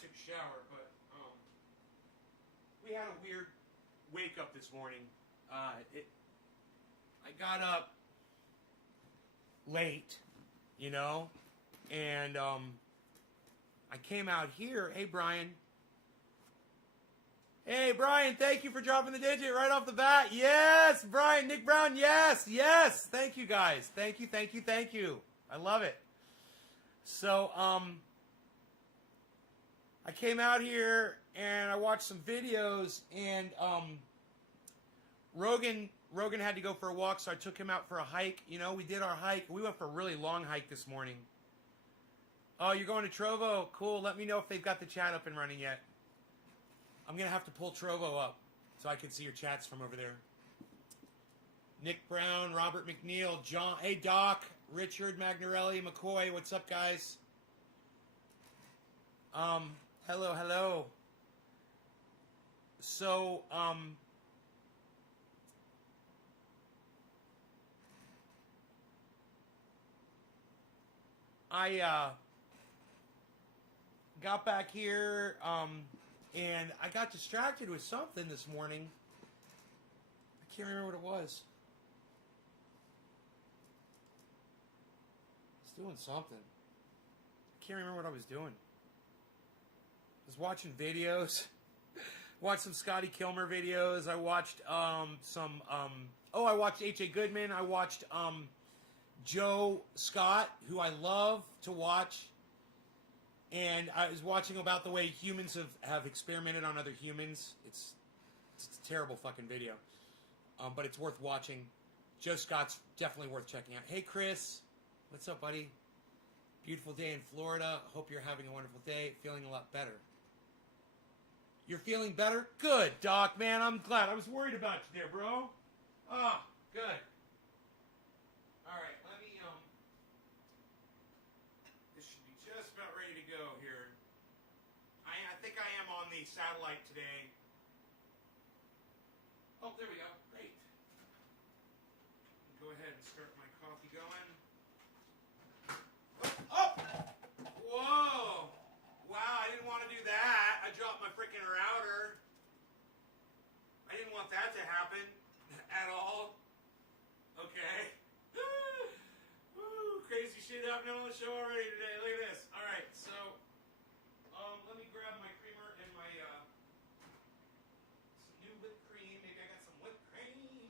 took a shower, but we had a weird wake up this morning. I got up late, you know, and I came out here. Hey, Brian. Hey, Brian, thank you for dropping the digit right off the bat. Yes, Brian, Nick Brown, yes, yes. Thank you, guys. Thank you, thank you, thank you. I love it. So, I came out here and I watched some videos, and Rogan had to go for a walk, so I took him out for a hike. You know, we did our hike. We went for a really long hike this morning. Oh, you're going to Trovo? Cool. Let me know if they've got the chat up and running yet. I'm going to have to pull Trovo up so I can see your chats from over there. Nick Brown, Robert McNeil, John. Hey, Doc, Richard, Magnarelli, McCoy. What's up, guys? Hello, hello. So, I got back here, and I got distracted with something this morning. I can't remember what it was. I was doing something. I can't remember what I was doing. I was watching videos. Watched some Scotty Kilmer videos. I watched I watched H.A. Goodman. I watched Joe Scott, who I love to watch. And I was watching about the way humans have experimented on other humans. It's a terrible fucking video. But it's worth watching. Joe Scott's definitely worth checking out. Hey, Chris. What's up, buddy? Beautiful day in Florida. Hope you're having a wonderful day. Feeling a lot better. You're feeling better? Good, Doc, man. I'm glad. I was worried about you there, bro. Oh, good. All right, let me, this should be just about ready to go here. I think I am on the satellite today. Oh, there we go. Great. Go ahead and start my coffee going. Oh! Whoa! Wow, I didn't want to do that. I dropped my freaking router. I didn't want that to happen at all. Okay. Woo, crazy shit happening on the show already today. Look at this. All right, so let me grab my creamer and my some new whipped cream. Maybe I got some whipped cream.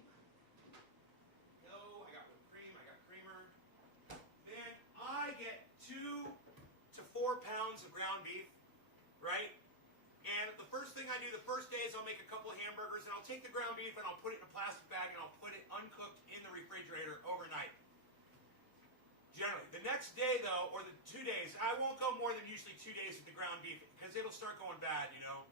No, I got whipped cream. I got creamer. Then I get 2 to 4 pounds of ground beef, right? And the first thing I do the first day is I'll make a couple of hamburgers, and I'll take the ground beef and I'll put it in a plastic bag and I'll put it uncooked in the refrigerator overnight. Generally. The next day, though, or the 2 days, I won't go more than usually 2 days with the ground beef because it'll start going bad, you know.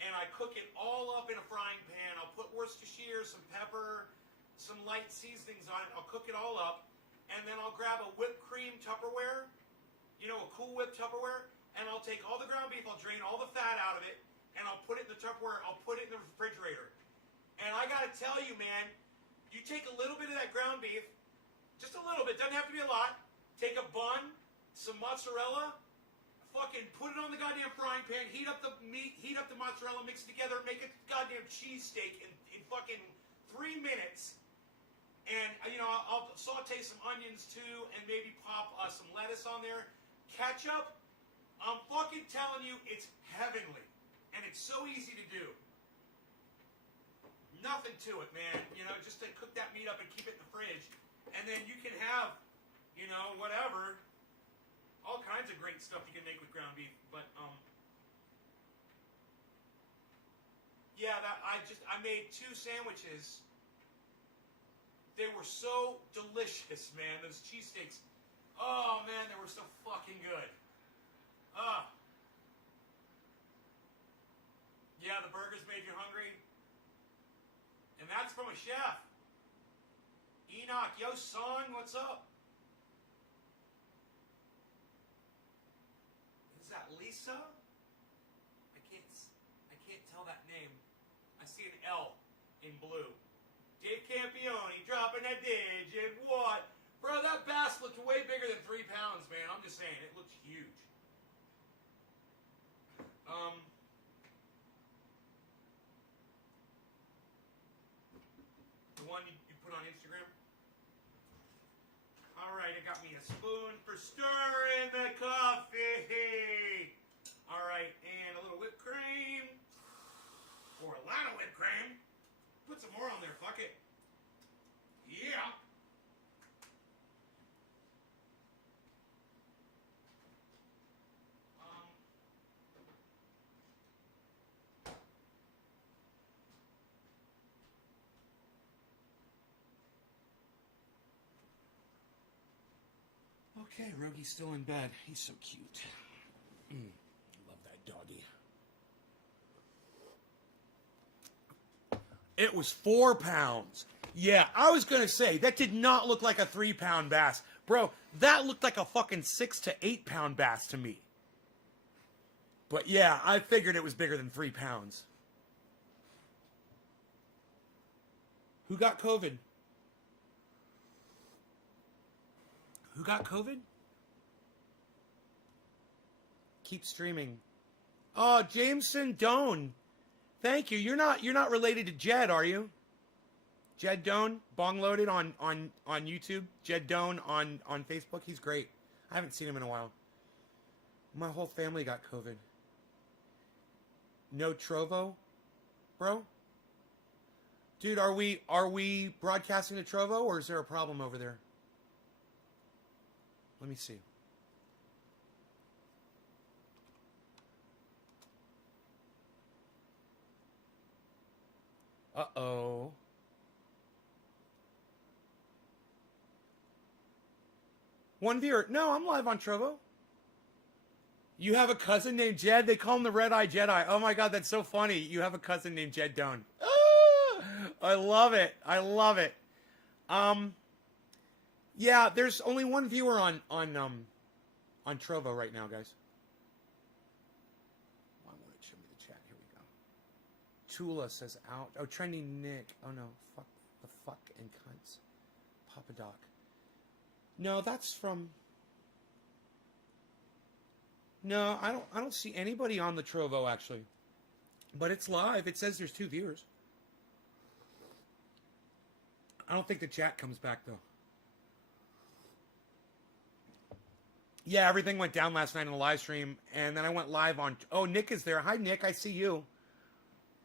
And I cook it all up in a frying pan. I'll put Worcestershire, some pepper, some light seasonings on it. I'll cook it all up, and then I'll grab a whipped cream Tupperware, you know, a Cool Whip Tupperware, and I'll take all the ground beef, I'll drain all the fat out of it, and I'll put it in the Tupperware, I'll put it in the refrigerator. And I gotta tell you, man, you take a little bit of that ground beef, just a little bit, doesn't have to be a lot, take a bun, some mozzarella, fucking put it on the goddamn frying pan, heat up the meat, heat up the mozzarella, mix it together, make a goddamn cheesesteak in fucking 3 minutes. And, you know, I'll saute some onions, too, and maybe pop some lettuce on there. Ketchup, I'm fucking telling you, it's heavenly. And it's so easy to do. Nothing to it, man. You know, just to cook that meat up and keep it in the fridge. And then you can have, you know, whatever. All kinds of great stuff you can make with ground beef. But, yeah, I made 2 sandwiches. They were so delicious, man. Those cheesesteaks. Oh, man, they were so fucking good. Yeah, the burgers made you hungry. And that's from a chef. Enoch, yo, son, what's up? Is that Lisa? I can't tell that name. I see an L in blue. Dave Campione dropping that digit. What? Bro, that bass looked way bigger than 3 pounds, man. I'm just saying, it looks huge. one you put on Instagram. All right, I got me a spoon for stirring the coffee. All right, and a little whipped cream. Or a lot of whipped cream. Put some more on there, fuck it. Yeah. Okay, Rogi's still in bed. He's so cute. Love that doggy. It was 4 pounds. Yeah, I was going to say, that did not look like a 3-pound bass. Bro, that looked like a fucking 6 to 8 pound bass to me. But yeah, I figured it was bigger than 3 pounds. Who got COVID? Who got COVID? Keep streaming. Oh, Jameson Doan. Thank you. You're not related to Jed, are you? Jed Doan, Bong Loaded on YouTube. Jed Doan on Facebook. He's great. I haven't seen him in a while. My whole family got COVID. No Trovo, bro? Dude, are we broadcasting to Trovo, or is there a problem over there? Let me see. Uh-oh. One viewer. No, I'm live on Trovo. You have a cousin named Jed? They call him the Red-Eye Jedi. Oh my god, that's so funny. You have a cousin named Jed Doan. Ah, I love it. I love it. Yeah, there's only one viewer on Trovo right now, guys. I want to show me the chat. Here we go. Tula says out. Oh, Trending Nick. Oh no, fuck the fuck and cunts. Papa Doc. No, that's from. No, I don't see anybody on the Trovo actually. But it's live. It says there's 2 viewers. I don't think the chat comes back though. Yeah, everything went down last night in the live stream, and then I went live on. Oh, Nick is there. Hi, Nick. I see you.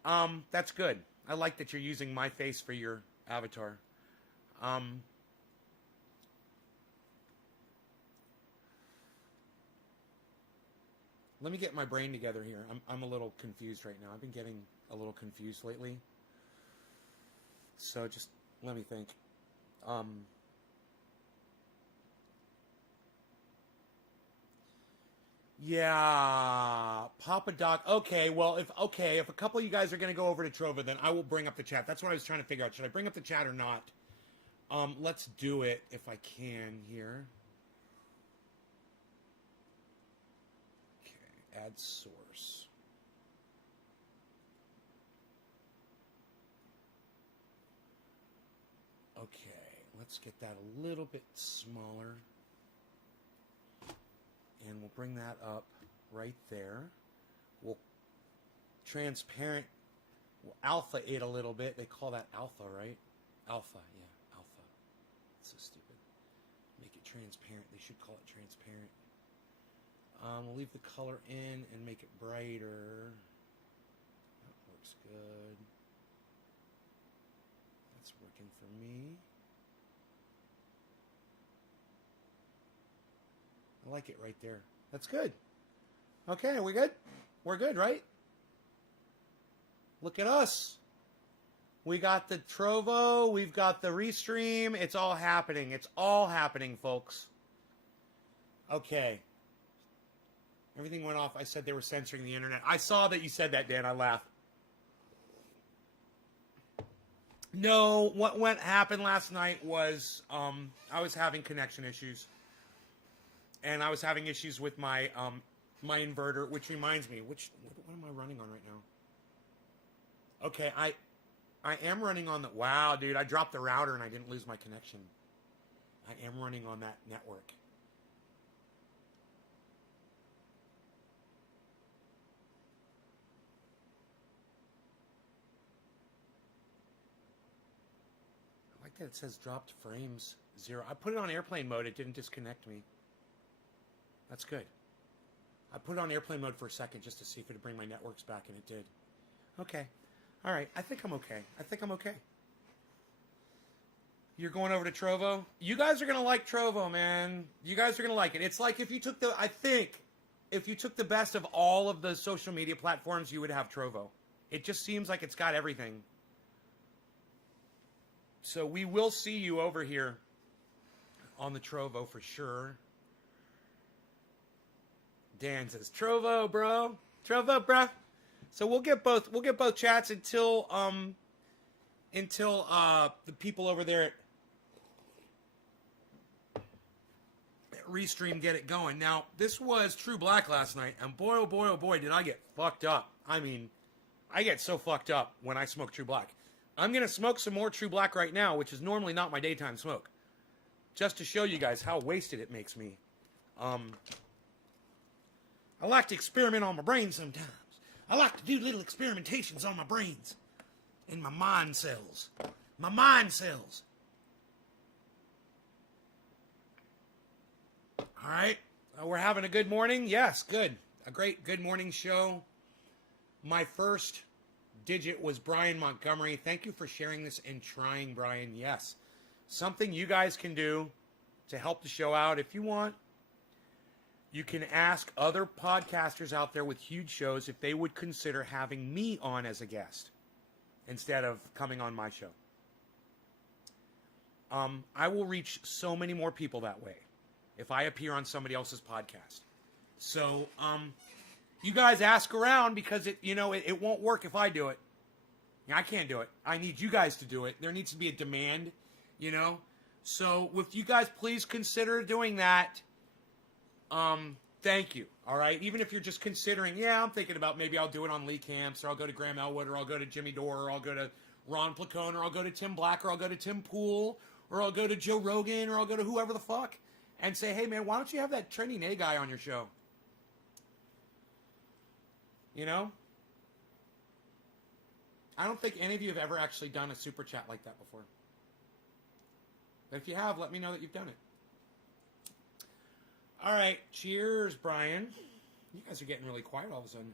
That's good. I like that you're using my face for your avatar. Let me get my brain together here. I'm a little confused right now. I've been getting a little confused lately. So just let me think. Yeah, Papa Doc. Okay, well, if a couple of you guys are going to go over to Trovo, then I will bring up the chat. That's what I was trying to figure out. Should I bring up the chat or not? Let's do it if I can here. Okay, add source. Okay, let's get that a little bit smaller. And we'll bring that up right there. We'll transparent, we'll alpha it a little bit. They call that alpha, right? Alpha, yeah, alpha. It's so stupid. Make it transparent. They should call it transparent. We'll leave the color in and make it brighter. That works good. That's working for me. I like it right there. That's good. Okay, are we good? We're good, right? Look at us. We got the Trovo. We've got the Restream. It's all happening. It's all happening, folks. Okay. Everything went off. I said they were censoring the internet. I saw that you said that, Dan. I laughed. No, what happened last night was I was having connection issues. And I was having issues with my my inverter, which reminds me, what am I running on right now? Okay, I am running on the, wow, dude, I dropped the router and I didn't lose my connection. I am running on that network. at it says dropped frames 0. I put it on airplane mode. It didn't disconnect me. That's good. I put it on airplane mode for a second just to see if it would bring my networks back, and it did. Okay. All right. I think I'm okay. You're going over to Trovo? You guys are going to like Trovo, man. You guys are going to like it. It's like if you took the best of all of the social media platforms, you would have Trovo. It just seems like it's got everything. So we will see you over here on the Trovo for sure. Dan says, Trovo, bro. Trovo, bro. So we'll get both chats until the people over there at Restream get it going. Now, this was True Black last night, and boy, oh boy, did I get fucked up. I mean, I get so fucked up when I smoke True Black. I'm going to smoke some more True Black right now, which is normally not my daytime smoke, just to show you guys how wasted it makes me. I like to experiment on my brain sometimes. I like to do little experimentations on my brains and my mind cells. My mind cells. All right. We're having a good morning. Yes, good. A great good morning show. My first digit was Brian Montgomery. Thank you for sharing this and trying, Brian. Yes. Something you guys can do to help the show out if you want. You can ask other podcasters out there with huge shows if they would consider having me on as a guest instead of coming on my show. I will reach so many more people that way if I appear on somebody else's podcast. So, you guys ask around because it won't work if I do it. I can't do it. I need you guys to do it. There needs to be a demand, So, if you guys please consider doing that, thank you. All right. Even if you're just considering, I'm thinking about maybe I'll do it on Lee Camps, or I'll go to Graham Elwood, or I'll go to Jimmy Dore, or I'll go to Ron Placone, or I'll go to Tim Black, or I'll go to Tim Pool, or I'll go to Joe Rogan, or I'll go to whoever the fuck and say, hey man, why don't you have that Trending A guy on your show? I don't think any of you have ever actually done a super chat like that before. But if you have, let me know that you've done it. All right. Cheers, Brian. You guys are getting really quiet all of a sudden.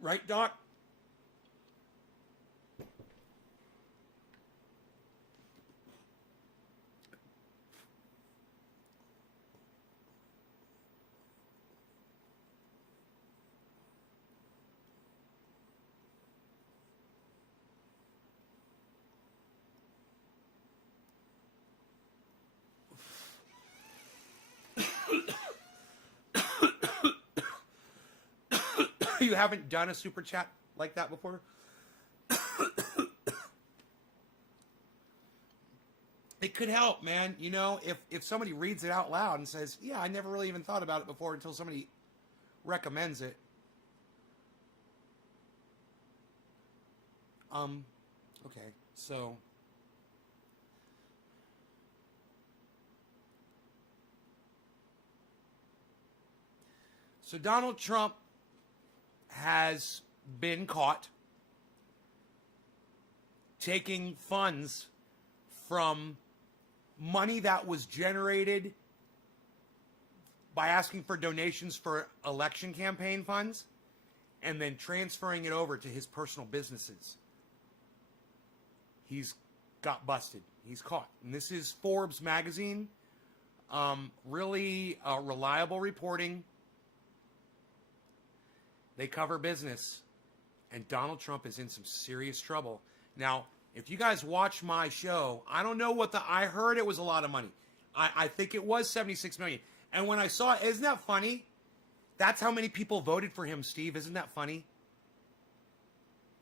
Right, Doc? You haven't done a super chat like that before? It could help, man. If somebody reads it out loud and says, yeah, I never really even thought about it before until somebody recommends it. Okay, so Donald Trump has been caught taking funds from money that was generated by asking for donations for election campaign funds and then transferring it over to his personal businesses. He's got busted. He's caught. And this is Forbes magazine. Really reliable reporting. They cover business, and Donald Trump is in some serious trouble. Now, if you guys watch my show, I don't know I heard it was a lot of money. I think it was $76 million. And when I saw it, isn't that funny? That's how many people voted for him, Steve. Isn't that funny?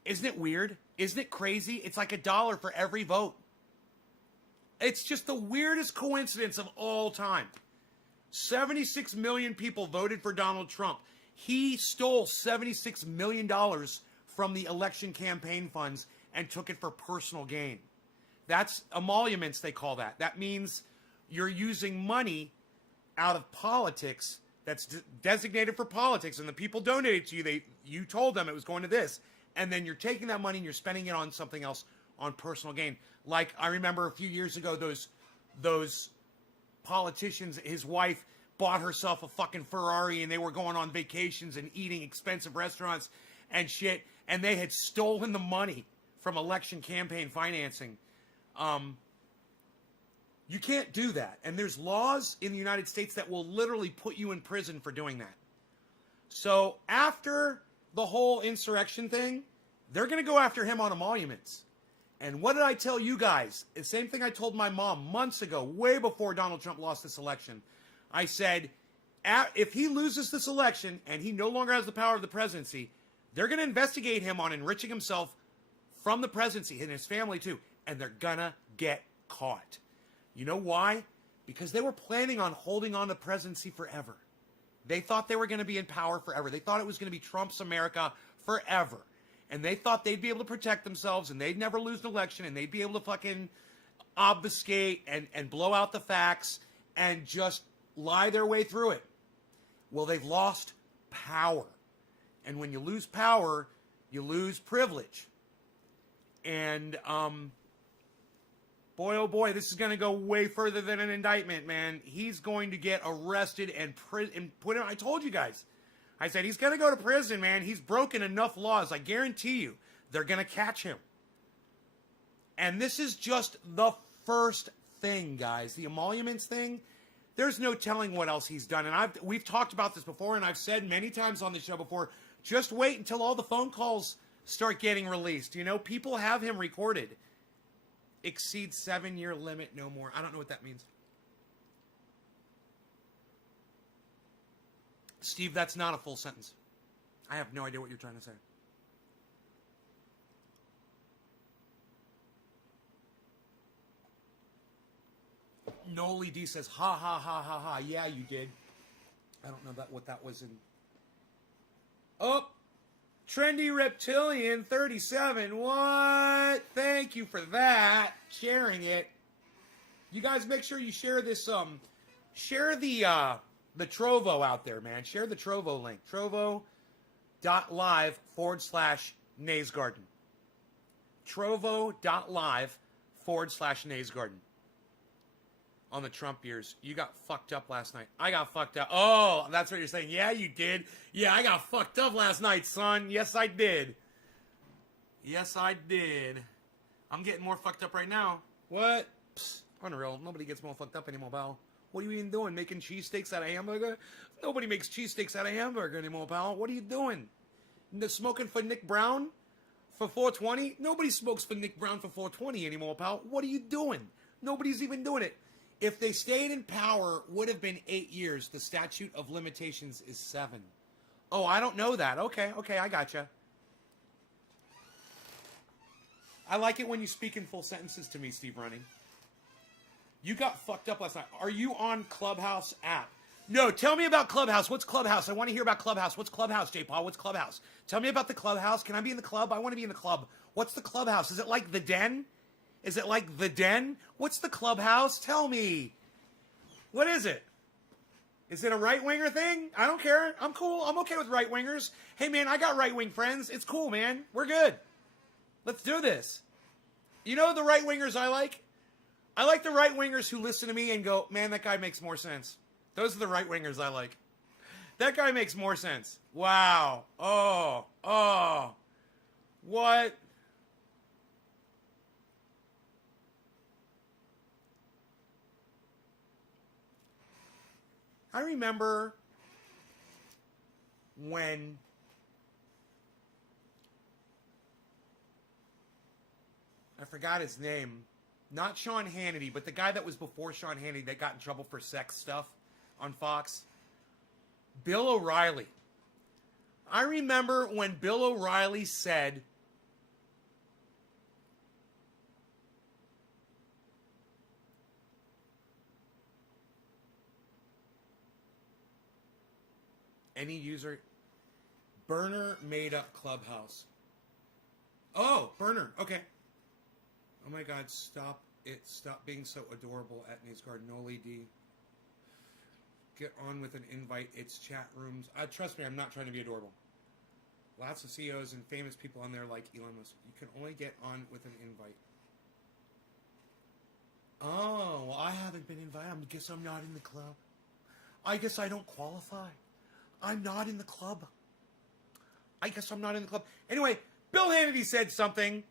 Isn't it weird? Isn't it crazy? It's like $1 for every vote. It's just the weirdest coincidence of all time. 76 million people voted for Donald Trump. He stole $76 million from the election campaign funds and took it for personal gain. That's emoluments, they call that. That means you're using money out of politics that's designated for politics, and the people donated to you. You told them it was going to this, and then you're taking that money and you're spending it on something else, on personal gain. Like I remember a few years ago, those politicians, his wife bought herself a fucking Ferrari, and they were going on vacations and eating expensive restaurants and shit, and they had stolen the money from election campaign financing. You can't do that. And there's laws in the United States that will literally put you in prison for doing that. So after the whole insurrection thing, they're going to go after him on emoluments. And what did I tell you guys? The same thing I told my mom months ago, way before Donald Trump lost this election. I said, if he loses this election and he no longer has the power of the presidency, they're going to investigate him on enriching himself from the presidency, and his family too. And they're going to get caught. You know why? Because they were planning on holding on to presidency forever. They thought they were going to be in power forever. They thought it was going to be Trump's America forever. And they thought they'd be able to protect themselves and they'd never lose an election and they'd be able to fucking obfuscate and blow out the facts and just lie their way through it. Well, they've lost power. And when you lose power, you lose privilege. And, boy, oh boy, this is going to go way further than an indictment, man. He's going to get arrested and put in. I told you guys. I said, he's going to go to prison, man. He's broken enough laws. I guarantee you, they're going to catch him. And this is just the first thing, guys. The emoluments thing, there's no telling what else he's done. And we've talked about this before, and I've said many times on the show before, just wait until all the phone calls start getting released. You know, people have him recorded. Exceeds 7-year limit, no more. I don't know what that means. Steve, that's not a full sentence. I have no idea what you're trying to say. Noli D says, ha, ha, ha, ha, ha. Yeah, you did. I don't know what that was in. Oh, Trendy Reptilian 37. What? Thank you for that. Sharing it. You guys make sure you share this, share the Trovo out there, man. Share the Trovo link. Trovo.live/Nays Garden. Trovo.live/Nays Garden. On the Trump years. You got fucked up last night. I got fucked up. Oh, that's what you're saying. Yeah, you did. Yeah, I got fucked up last night, son. Yes, I did. Yes, I did. I'm getting more fucked up right now. What? Psst, unreal. Nobody gets more fucked up anymore, pal. What are you even doing? Making cheesesteaks out of hamburger? Nobody makes cheesesteaks out of hamburger anymore, pal. What are you doing? Smoking for Nick Brown for 420? Nobody smokes for Nick Brown for 420 anymore, pal. What are you doing? Nobody's even doing it. If they stayed in power, would have been 8 years. The statute of limitations is 7. Oh, I don't know that. Okay, I gotcha. I like it when you speak in full sentences to me, Steve Running. You got fucked up last night. Are you on Clubhouse app? No, tell me about Clubhouse. What's Clubhouse? I want to hear about Clubhouse. What's Clubhouse, J-Paul? What's Clubhouse? Tell me about the Clubhouse. Can I be in the club? I want to be in the club. What's the Clubhouse? Is it like The Den? Is it like The Den? What's the Clubhouse? Tell me. What is it? Is it a right-winger thing? I don't care. I'm cool. I'm okay with right-wingers. Hey, man, I got right-wing friends. It's cool, man. We're good. Let's do this. You know the right-wingers I like? I like the right-wingers who listen to me and go, man, that guy makes more sense. Those are the right-wingers I like. That guy makes more sense. Wow. Oh. What? I remember when I forgot his name. Not Sean Hannity, but the guy that was before Sean Hannity that got in trouble for sex stuff on Fox. Bill O'Reilly. I remember when Bill O'Reilly said, any user, Burner made up Clubhouse. Oh, Burner. Okay. Oh my God, stop it. Stop being so adorable at Nate's Garden. Noli D. Get on with an invite. It's chat rooms. Trust me, I'm not trying to be adorable. Lots of CEOs and famous people on there like Elon Musk. You can only get on with an invite. Oh, well, I haven't been invited. I guess I'm not in the club. I guess I don't qualify. I'm not in the club. I guess I'm not in the club. Anyway, Bill Hannity said something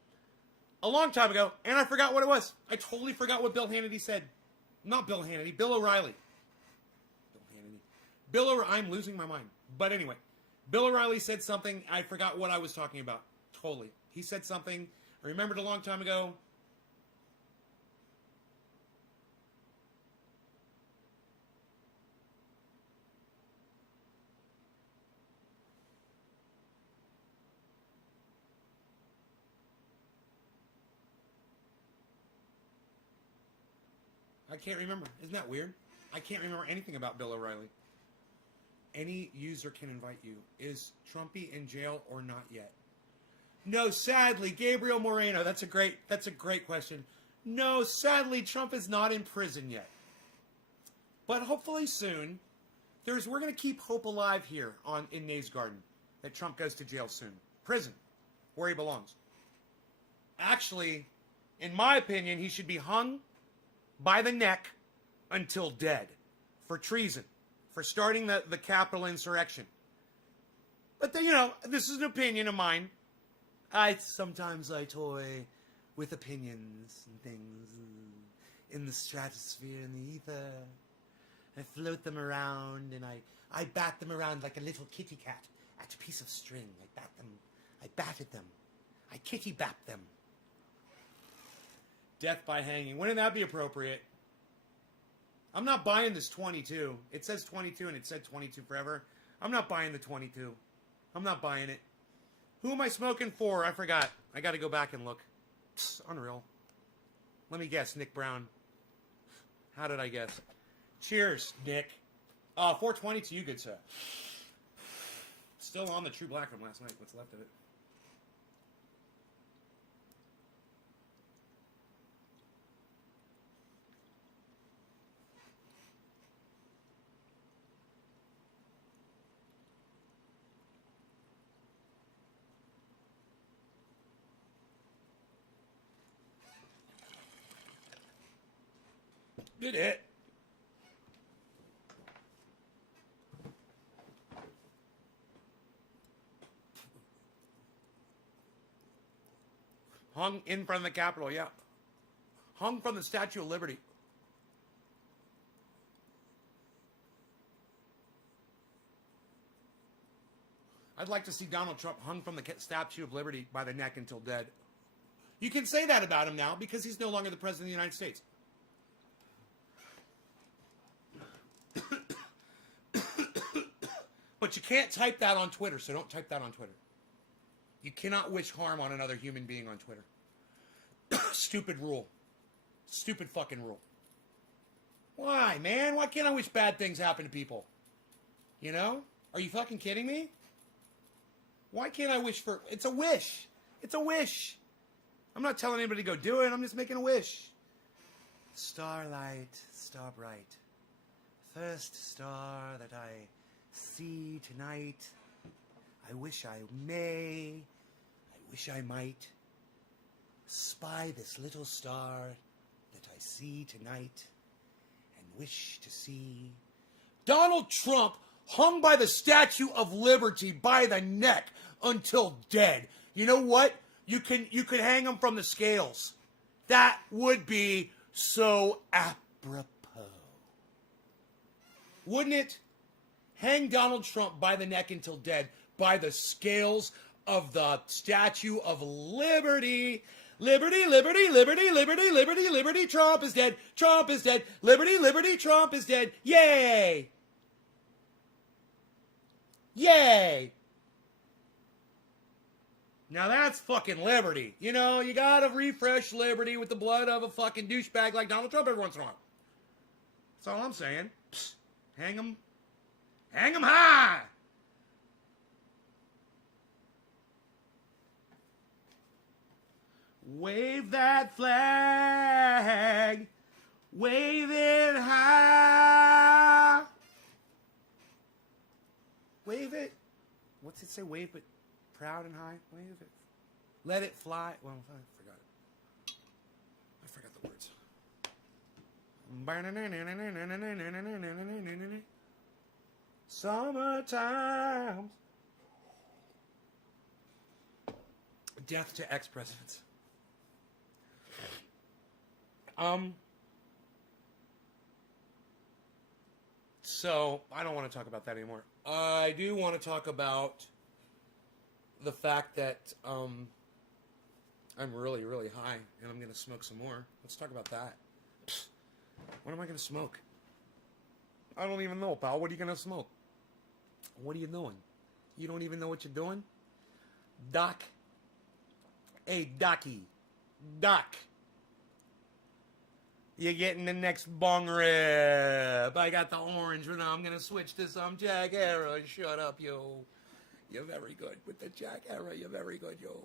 a long time ago, and I forgot what it was. I totally forgot what Bill Hannity said. Not Bill Hannity, Bill O'Reilly. I'm losing my mind. But anyway, Bill O'Reilly said something. I forgot what I was talking about. Totally. He said something. I remembered a long time ago. I can't remember. Isn't that weird? I can't remember anything about Bill O'Reilly. Any user can invite you. Is Trumpy in jail or not yet? No, sadly, Gabriel Moreno. That's a great question. No, sadly, Trump is not in prison yet. But hopefully soon. We're going to keep hope alive here in Nate's Garden that Trump goes to jail soon. Prison, where he belongs. Actually, in my opinion, he should be hung by the neck until dead for treason, for starting the Capitol insurrection. But this is an opinion of mine. Sometimes I toy with opinions and things in the stratosphere, in the ether. I float them around and I bat them around like a little kitty cat at a piece of string. I batted them. I kitty bapped them. Death by hanging. Wouldn't that be appropriate? I'm not buying this 22. It says 22 and it said 22 forever. I'm not buying the 22. I'm not buying it. Who am I smoking for? I forgot. I got to go back and look. Psst, unreal. Let me guess. Nick Brown. How did I guess? Cheers, Nick. 420 to you, good sir. Still on the True Black from last night. What's left of it? Did it? Hung in front of the Capitol, yeah. Hung from the Statue of Liberty. I'd like to see Donald Trump hung from the Statue of Liberty by the neck until dead. You can say that about him now because he's no longer the President of the United States. But you can't type that on Twitter, so don't type that on Twitter. You cannot wish harm on another human being on Twitter. Stupid rule. Stupid fucking rule. Why, man? Why can't I wish bad things happen to people? You know? Are you fucking kidding me? Why can't I wish for... It's a wish. It's a wish. I'm not telling anybody to go do it. I'm just making a wish. Starlight, star bright. First star that I see tonight. I wish I may. I wish I might. Spy this little star that I see tonight. And wish to see. Donald Trump hung by the Statue of Liberty by the neck until dead. You know what? You could hang him from the scales. That would be so apropos. Wouldn't it? Hang Donald Trump by the neck until dead by the scales of the Statue of Liberty. Liberty, liberty, liberty, liberty, liberty, liberty, Trump is dead. Trump is dead. Liberty, liberty, Trump is dead. Yay! Yay! Now that's fucking liberty. You know, you gotta refresh liberty with the blood of a fucking douchebag like Donald Trump every once in a while. That's all I'm saying. Psst. Hang him. Hang him high! Wave that flag. Wave it high. Wave it. What's it say? Wave it proud and high. Wave it. Let it fly. Well, I forgot it. I forgot the words. Summertime. Death to ex-presidents. So, I don't want to talk about that anymore. I do want to talk about the fact that I'm really, really high and I'm going to smoke some more. Let's talk about that. What am I going to smoke? I don't even know, pal. What are you going to smoke? What are you doing? You don't even know what you're doing? Doc. Hey, Docky. Doc. You're getting the next bong rip. I got the orange, but now I'm going to switch to some Jack Arrow. Shut up, yo. You're very good with the Jack Arrow. You're very good, yo.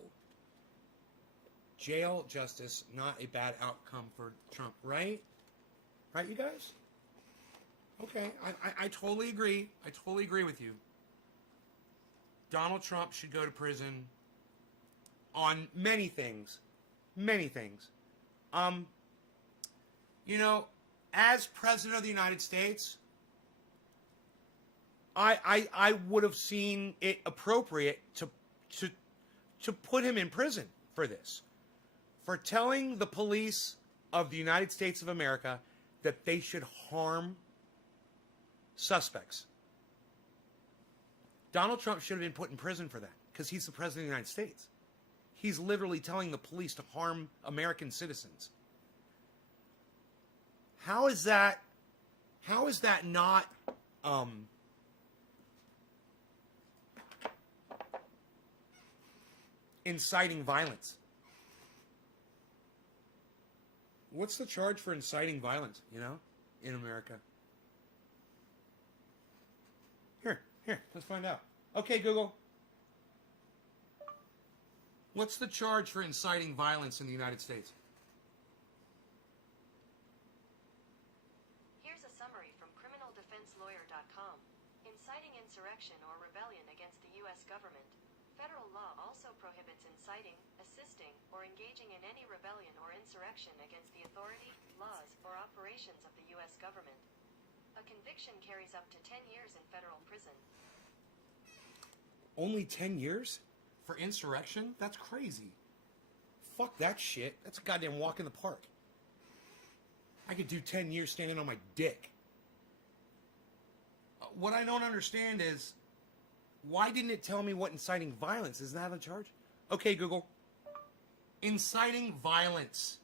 Jail justice, not a bad outcome for Trump, right? Right, you guys? Okay, I totally agree. I totally agree with you. Donald Trump should go to prison on many things. Many things. You know, as President of the United States, I would have seen it appropriate to put him in prison for this. For telling the police of the United States of America that they should harm suspects. Donald Trump should have been put in prison for that because he's the President of the United States. He's literally telling the police to harm American citizens. How is that not inciting violence? What's the charge for inciting violence, in America? Here, let's find out. Okay, Google. What's the charge for inciting violence in the United States? Here's a summary from criminaldefenselawyer.com. Inciting insurrection or rebellion against the U.S. government. Federal law also prohibits inciting, assisting, or engaging in any rebellion or insurrection against the authority, laws, or operations of the U.S. government. A conviction carries up to 10 years in federal prison. Only 10 years? For insurrection? That's crazy. Fuck that shit. That's a goddamn walk in the park. I could do 10 years standing on my dick. What I don't understand is, why didn't it tell me what inciting violence is? Isn't that a charge? Okay, Google. Inciting violence.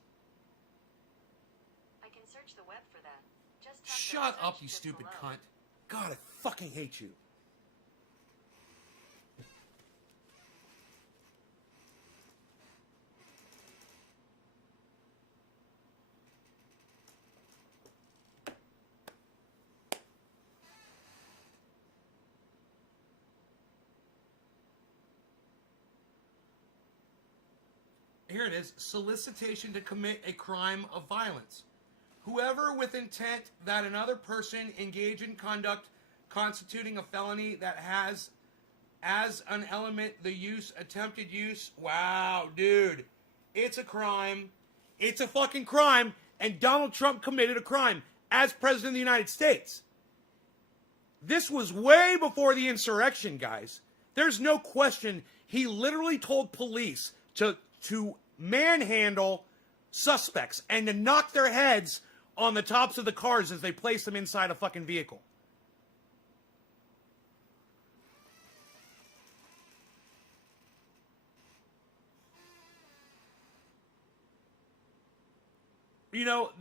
I can search the web for that. Just tap Shut the up, search you just stupid below. cunt. God, I fucking hate you. Here it is. Solicitation to commit a crime of violence. Whoever with intent that another person engage in conduct constituting a felony that has as an element the use, attempted use. Wow, dude. It's a crime. It's a fucking crime. And Donald Trump committed a crime as President of the United States. This was way before the insurrection, guys. There's no question. He literally told police to manhandle suspects and to knock their heads on the tops of the cars as they place them inside a fucking vehicle.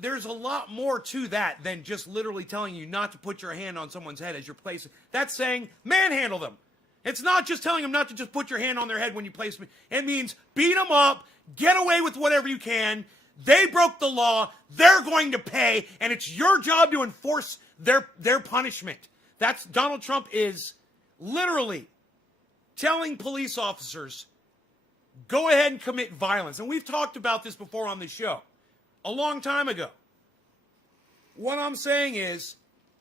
There's a lot more to that than just literally telling you not to put your hand on someone's head as you're placing. That's saying manhandle them. It's not just telling them not to just put your hand on their head when you place them. It means beat them up, get away with whatever you can. They broke the law. They're going to pay, and it's your job to enforce their punishment. That's Donald Trump is literally telling police officers, go ahead and commit violence. And we've talked about this before on the show, a long time ago. What I'm saying is,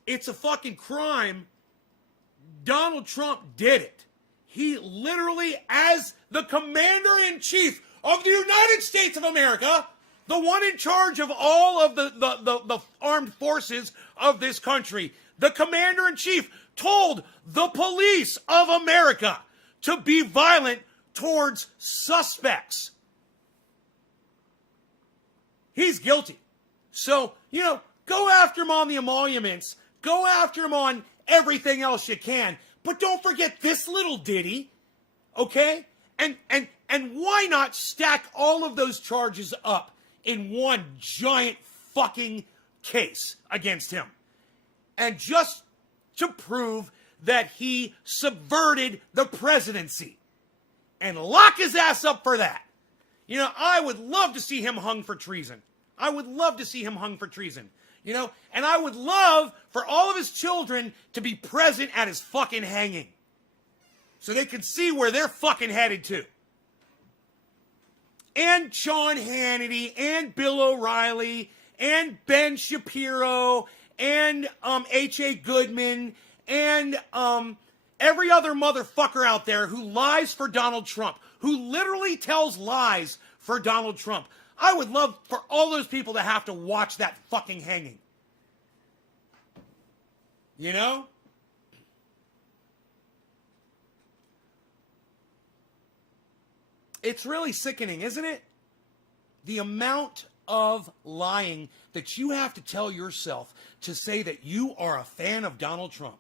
it's a fucking crime. Donald Trump did it. He literally, as the commander-in-chief of the United States of America, the one in charge of all of the armed forces of this country, the commander-in-chief told the police of America to be violent towards suspects. He's guilty. So, go after him on the emoluments. Go after him on everything else you can. But don't forget this little ditty, okay? And why not stack all of those charges up in one giant fucking case against him? And just to prove that he subverted the presidency. And lock his ass up for that. I would love to see him hung for treason. I would love to see him hung for treason. And I would love for all of his children to be present at his fucking hanging. So they can see where they're fucking headed to. And Sean Hannity, and Bill O'Reilly, and Ben Shapiro, and H.A. Goodman, and every other motherfucker out there who lies for Donald Trump, who literally tells lies for Donald Trump. I would love for all those people to have to watch that fucking hanging. It's really sickening, isn't it? The amount of lying that you have to tell yourself to say that you are a fan of Donald Trump.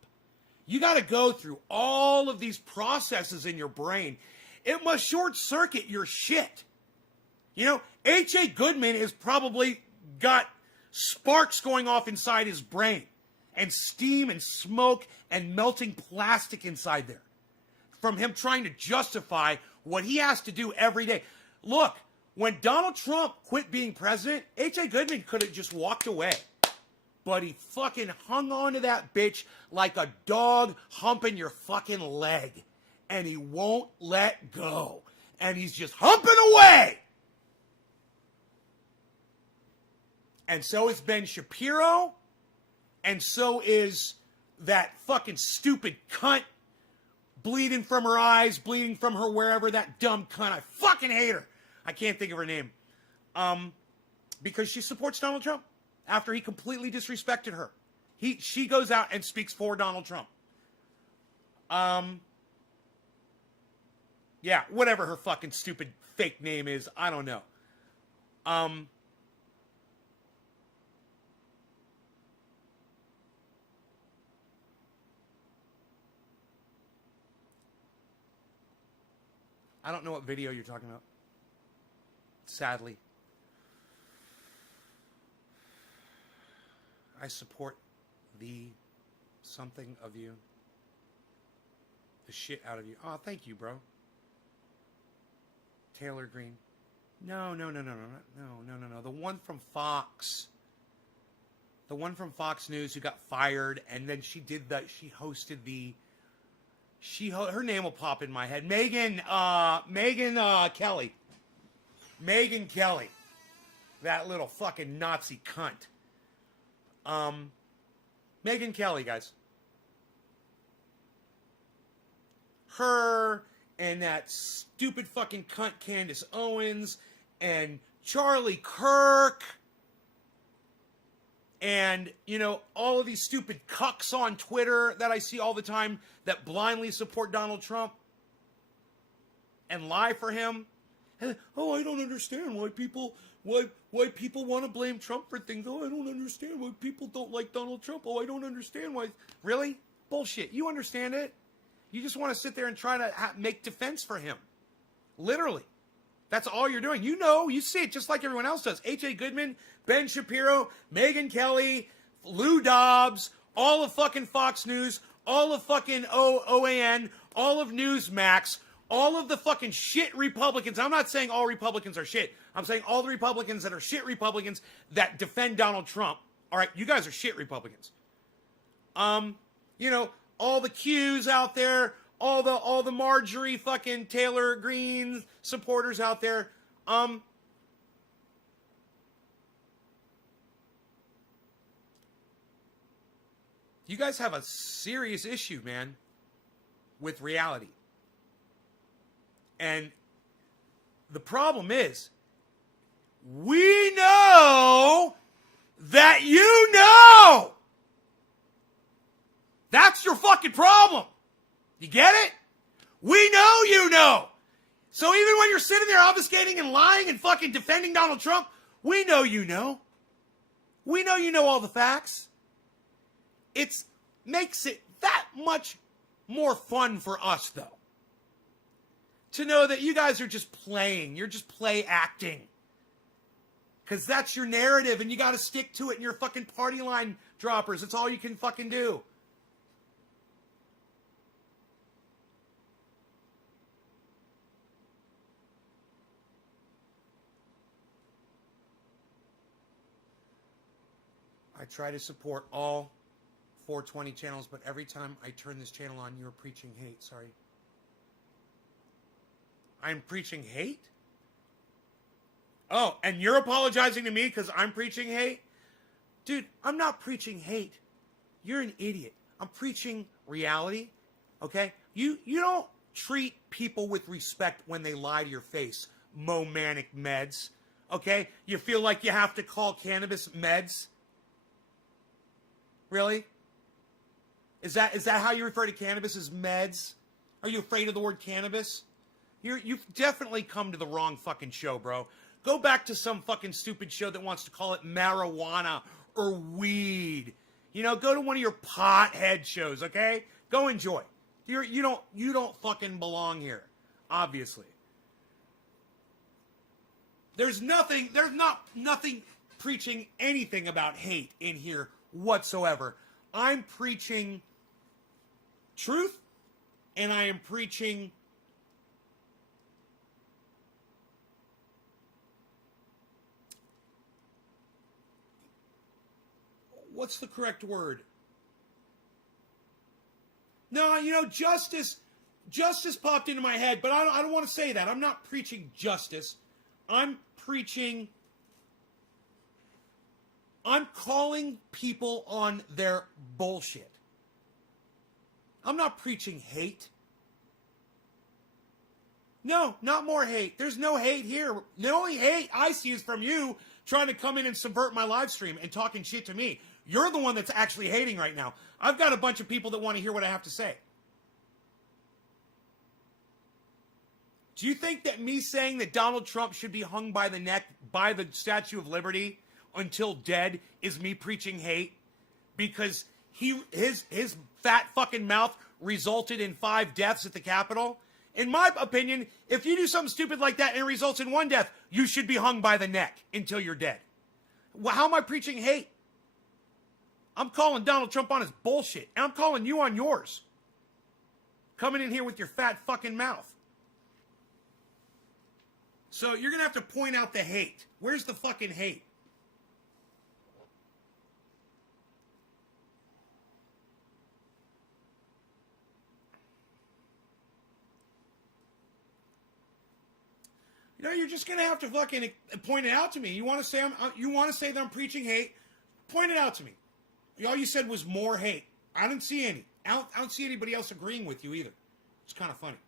You got to go through all of these processes in your brain. It must short circuit your shit. H.A. Goodman has probably got sparks going off inside his brain, and steam and smoke and melting plastic inside there from him trying to justify what he has to do every day. Look, when Donald Trump quit being president, H.A. Goodman could have just walked away. But he fucking hung on to that bitch like a dog humping your fucking leg. And he won't let go. And he's just humping away. And so is Ben Shapiro. And so is that fucking stupid cunt bleeding from her eyes, bleeding from her wherever, that dumb cunt. I fucking hate her. I can't think of her name. Because she supports Donald Trump after he completely disrespected her. She goes out and speaks for Donald Trump. Yeah, whatever her fucking stupid fake name is, I don't know. I don't know what video you're talking about. Sadly. I support the something of you. The shit out of you. Oh, thank you, bro. Taylor Green. No. The one from Fox. The one from Fox News who got fired, and then she hosted the... her name will pop in my head. Megan Kelly. Megan Kelly. That little fucking Nazi cunt. Megan Kelly, guys. Her and that stupid fucking cunt Candace Owens and Charlie Kirk and, all of these stupid cucks on Twitter that I see all the time that blindly support Donald Trump and lie for him. And, I don't understand why people want to blame Trump for things. I don't understand why people don't like Donald Trump. I don't understand why. Really? Bullshit. You understand it. You just want to sit there and try to make defense for him. Literally. That's all you're doing. You see it just like everyone else does. H.A. Goodman, Ben Shapiro, Megan Kelly, Lou Dobbs, all of fucking Fox News, all of fucking OAN, all of Newsmax, all of the fucking shit Republicans. I'm not saying all Republicans are shit. I'm saying all the Republicans that are shit Republicans that defend Donald Trump. All right, you guys are shit Republicans. All the Qs out there, all the Marjorie fucking Taylor Greene supporters out there, you guys have a serious issue, man, with reality. And the problem is, we know that you know. That's your fucking problem. You get it? We know you know. So even when you're sitting there obfuscating and lying and fucking defending Donald Trump, we know you know. We know you know all the facts. It makes it that much more fun for us, though, to know that you guys are just playing. You're just play acting. Because that's your narrative, and you got to stick to it, and you're fucking party line droppers. That's all you can fucking do. I try to support all 420 channels, but every time I turn this channel on, you're preaching hate. Sorry. I'm preaching hate? Oh, and you're apologizing to me because I'm preaching hate? Dude, I'm not preaching hate. You're an idiot. I'm preaching reality, okay? You don't treat people with respect when they lie to your face, Momanic meds, okay? You feel like you have to call cannabis meds? Really? Is that how you refer to cannabis, as meds? Are you afraid of the word cannabis? You've definitely come to the wrong fucking show, bro. Go back to some fucking stupid show that wants to call it marijuana or weed. You know, go to one of your pothead shows, okay? Go enjoy. You don't fucking belong here, obviously. There's not nothing preaching anything about hate in here whatsoever. I'm preaching truth, and I am preaching what's the correct word? No, you know, justice popped into my head, but I don't want to say that. I'm not preaching justice. I'm calling people on their bullshit. I'm not preaching hate. No, not more hate. There's no hate here. The only hate I see is from you trying to come in and subvert my live stream and talking shit to me. You're the one that's actually hating right now. I've got a bunch of people that want to hear what I have to say. Do you think that me saying that Donald Trump should be hung by the neck by the Statue of Liberty until dead is me preaching hate? Because his fat fucking mouth resulted in 5 deaths at the Capitol? In my opinion, if you do something stupid like that and it results in 1 death, you should be hung by the neck until you're dead. Well, how am I preaching hate? I'm calling Donald Trump on his bullshit, and I'm calling you on yours. Coming in here with your fat fucking mouth. So you're going to have to point out the hate. Where's the fucking hate? You know, you're just going to have to fucking point it out to me. You want to say that I'm preaching hate? Point it out to me. All you said was more hate. I didn't see any. I don't see anybody else agreeing with you either. It's kind of funny.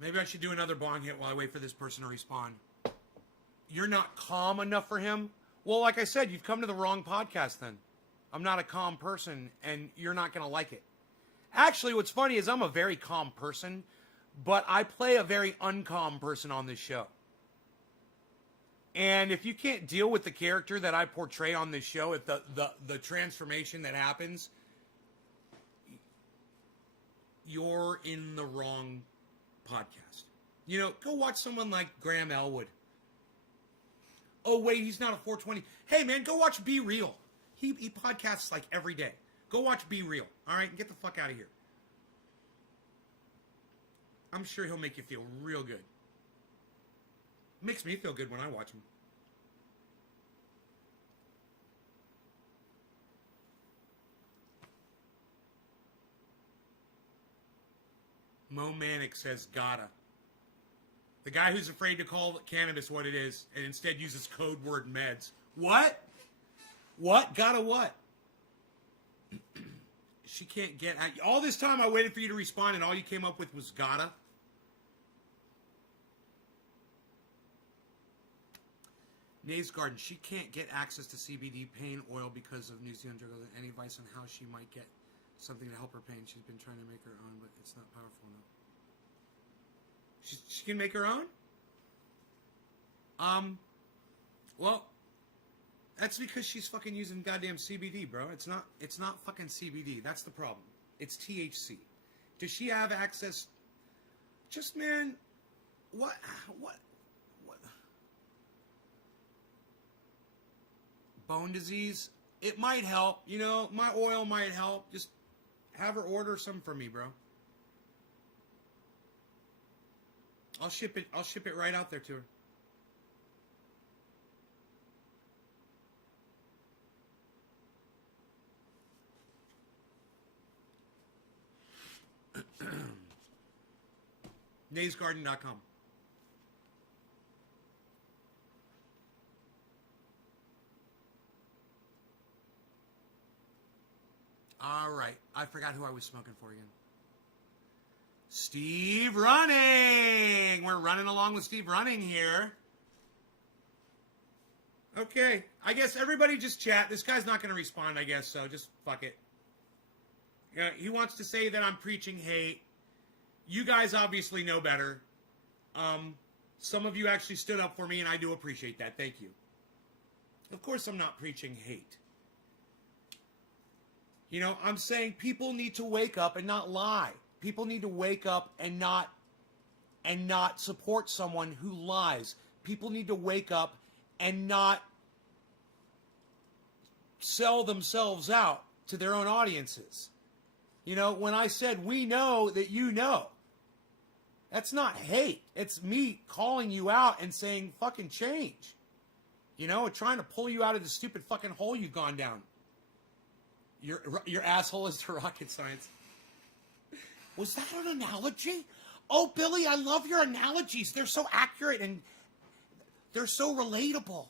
Maybe I should do another bong hit while I wait for this person to respond. You're not calm enough for him? Well, like I said, you've come to the wrong podcast then. I'm not a calm person, and you're not going to like it. Actually, what's funny is I'm a very calm person, but I play a very uncalm person on this show. And if you can't deal with the character that I portray on this show, if the transformation that happens, you're in the wrong podcast. You know, go watch someone like Graham Elwood. Oh, wait, he's not a 420. Hey, man, go watch Be Real. He podcasts like every day. Go watch Be Real, all right? And get the fuck out of here. I'm sure he'll make you feel real good. Makes me feel good when I watch him. Mo Manic says gotta. The guy who's afraid to call cannabis what it is and instead uses code word meds. What? What? Gotta what? She can't get... All this time I waited for you to respond and all you came up with was gotta. Nays Garden. She can't get access to CBD pain oil because of New Zealand drug. Any advice on how she might get something to help her pain? She's been trying to make her own, but it's not powerful enough. She can make her own? Well, that's because she's fucking using goddamn CBD, bro. It's not fucking CBD. That's the problem. It's THC. Does she have access? Just, man, what? Bone disease? It might help. You know, my oil might help. Just have her order some for me, bro. I'll ship it right out there to her. naysgarden.com. All right. I forgot who I was smoking for again. Steve Running. We're running along with Steve Running here. Okay. I guess everybody just chat. This guy's not going to respond, I guess, so just fuck it. Yeah, he wants to say that I'm preaching hate. You guys obviously know better. Some of you actually stood up for me, and I do appreciate that. Thank you. Of course I'm not preaching hate. You know, I'm saying people need to wake up and not lie. People need to wake up and not support someone who lies. People need to wake up and not sell themselves out to their own audiences. You know, when I said we know that you know, that's not hate. It's me calling you out and saying fucking change. You know, trying to pull you out of the stupid fucking hole you've gone down. Your asshole is to rocket science. Was that an analogy? Oh, Billy, I love your analogies. They're so accurate and they're so relatable.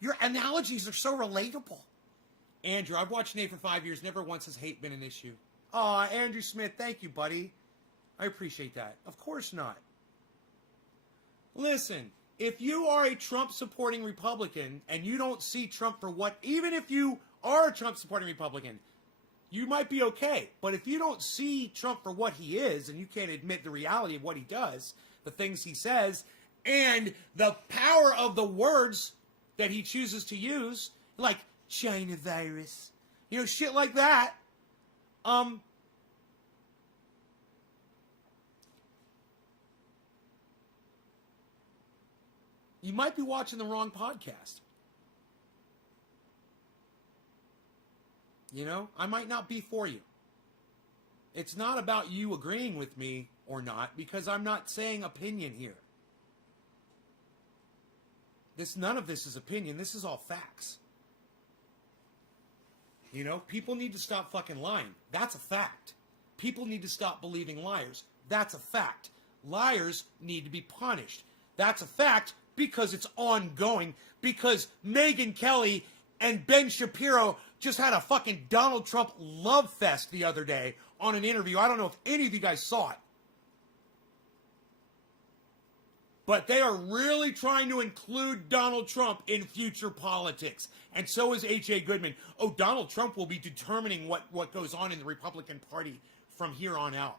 Your analogies are so relatable. Andrew, I've watched Nate for 5 years. Never once has hate been an issue. Aw, Andrew Smith, thank you, buddy. I appreciate that. Of course not. Listen, if you are a Trump-supporting Republican and you don't see Trump for what... Even if you are a Trump-supporting Republican, you might be okay. But if you don't see Trump for what he is, and you can't admit the reality of what he does, the things he says, and the power of the words that he chooses to use, like China virus, you know, shit like that, you might be watching the wrong podcast. You know, I might not be for you. It's not about you agreeing with me or not, because I'm not saying opinion here. None of this is opinion. This is all facts. You know, people need to stop fucking lying. That's a fact. People need to stop believing liars. That's a fact. Liars need to be punished. That's a fact because it's ongoing. Because Megyn Kelly and Ben Shapiro just had a fucking Donald Trump love fest the other day on an interview. I don't know if any of you guys saw it. But they are really trying to include Donald Trump in future politics. And so is H.A. Goodman. Oh, Donald Trump will be determining what goes on in the Republican Party from here on out.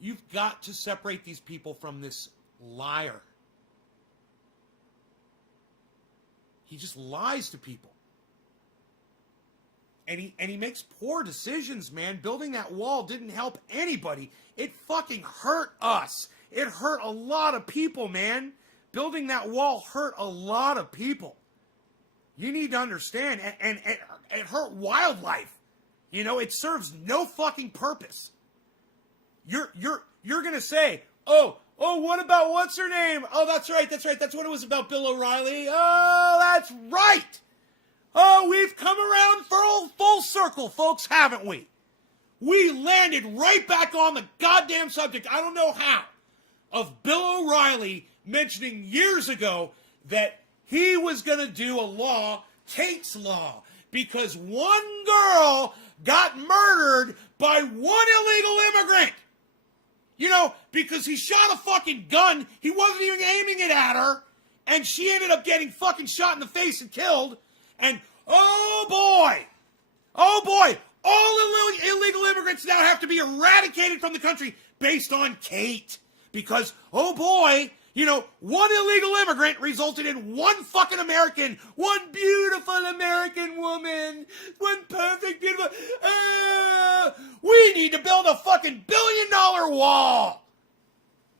You've got to separate these people from this liar. He just lies to people. And he makes poor decisions, man. Building that wall didn't help anybody. It fucking hurt us. It hurt a lot of people, man. Building that wall hurt a lot of people. You need to understand. And it hurt wildlife. You know, it serves no fucking purpose. You're gonna say, oh, what about what's her name? Oh, that's right. That's what it was about, Bill O'Reilly. Oh, that's right. Oh, we've come around full circle, folks, haven't we? We landed right back on the goddamn subject, I don't know how, of Bill O'Reilly mentioning years ago that he was going to do a law, Tate's Law, because one girl got murdered by one illegal immigrant. You know, because he shot a fucking gun, he wasn't even aiming it at her, and she ended up getting fucking shot in the face and killed, and oh boy, all illegal immigrants now have to be eradicated from the country based on Kate. Because, oh boy, you know, one illegal immigrant resulted in one fucking American, one beautiful American woman, one perfect, beautiful, we need to build a fucking $1 billion wall.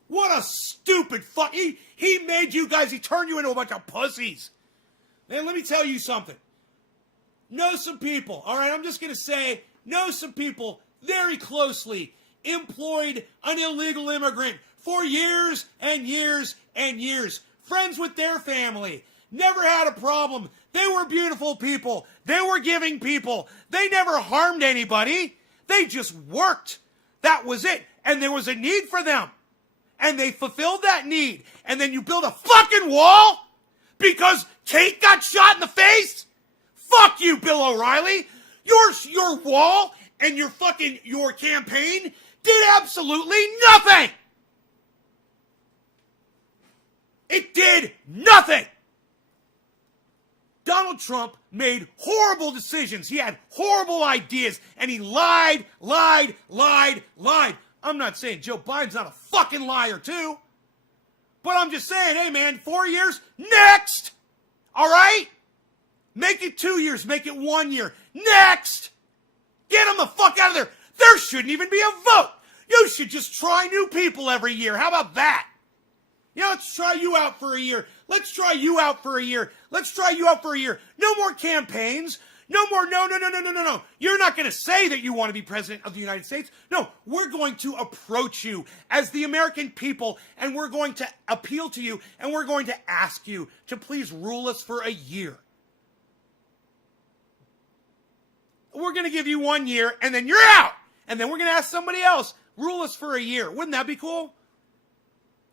What a stupid fuck, he made you guys, he turned you into a bunch of pussies. Man, let me tell you something. Know some people, all right, I'm just going to say, know some people very closely employed an illegal immigrant for years and years and years. Friends with their family. Never had a problem. They were beautiful people. They were giving people. They never harmed anybody. They just worked. That was it. And there was a need for them. And they fulfilled that need. And then you build a fucking wall because Kate got shot in the face? Fuck you, Bill O'Reilly. Your wall and your campaign did absolutely nothing. It did nothing. Donald Trump made horrible decisions. He had horrible ideas, and he lied. I'm not saying Joe Biden's not a fucking liar, too. But I'm just saying, hey, man, 4 years, next. All right? Make it 2 years. Make it 1 year. Next. Get him the fuck out of there. There shouldn't even be a vote. You should just try new people every year. How about that? Yeah, let's try you out for a year. Let's try you out for a year. Let's try you out for a year. No more campaigns. No more, no. You're not going to say that you want to be president of the United States. No, we're going to approach you as the American people, and we're going to appeal to you, and we're going to ask you to please rule us for a year. We're going to give you 1 year, and then you're out. And then we're going to ask somebody else, rule us for a year. Wouldn't that be cool?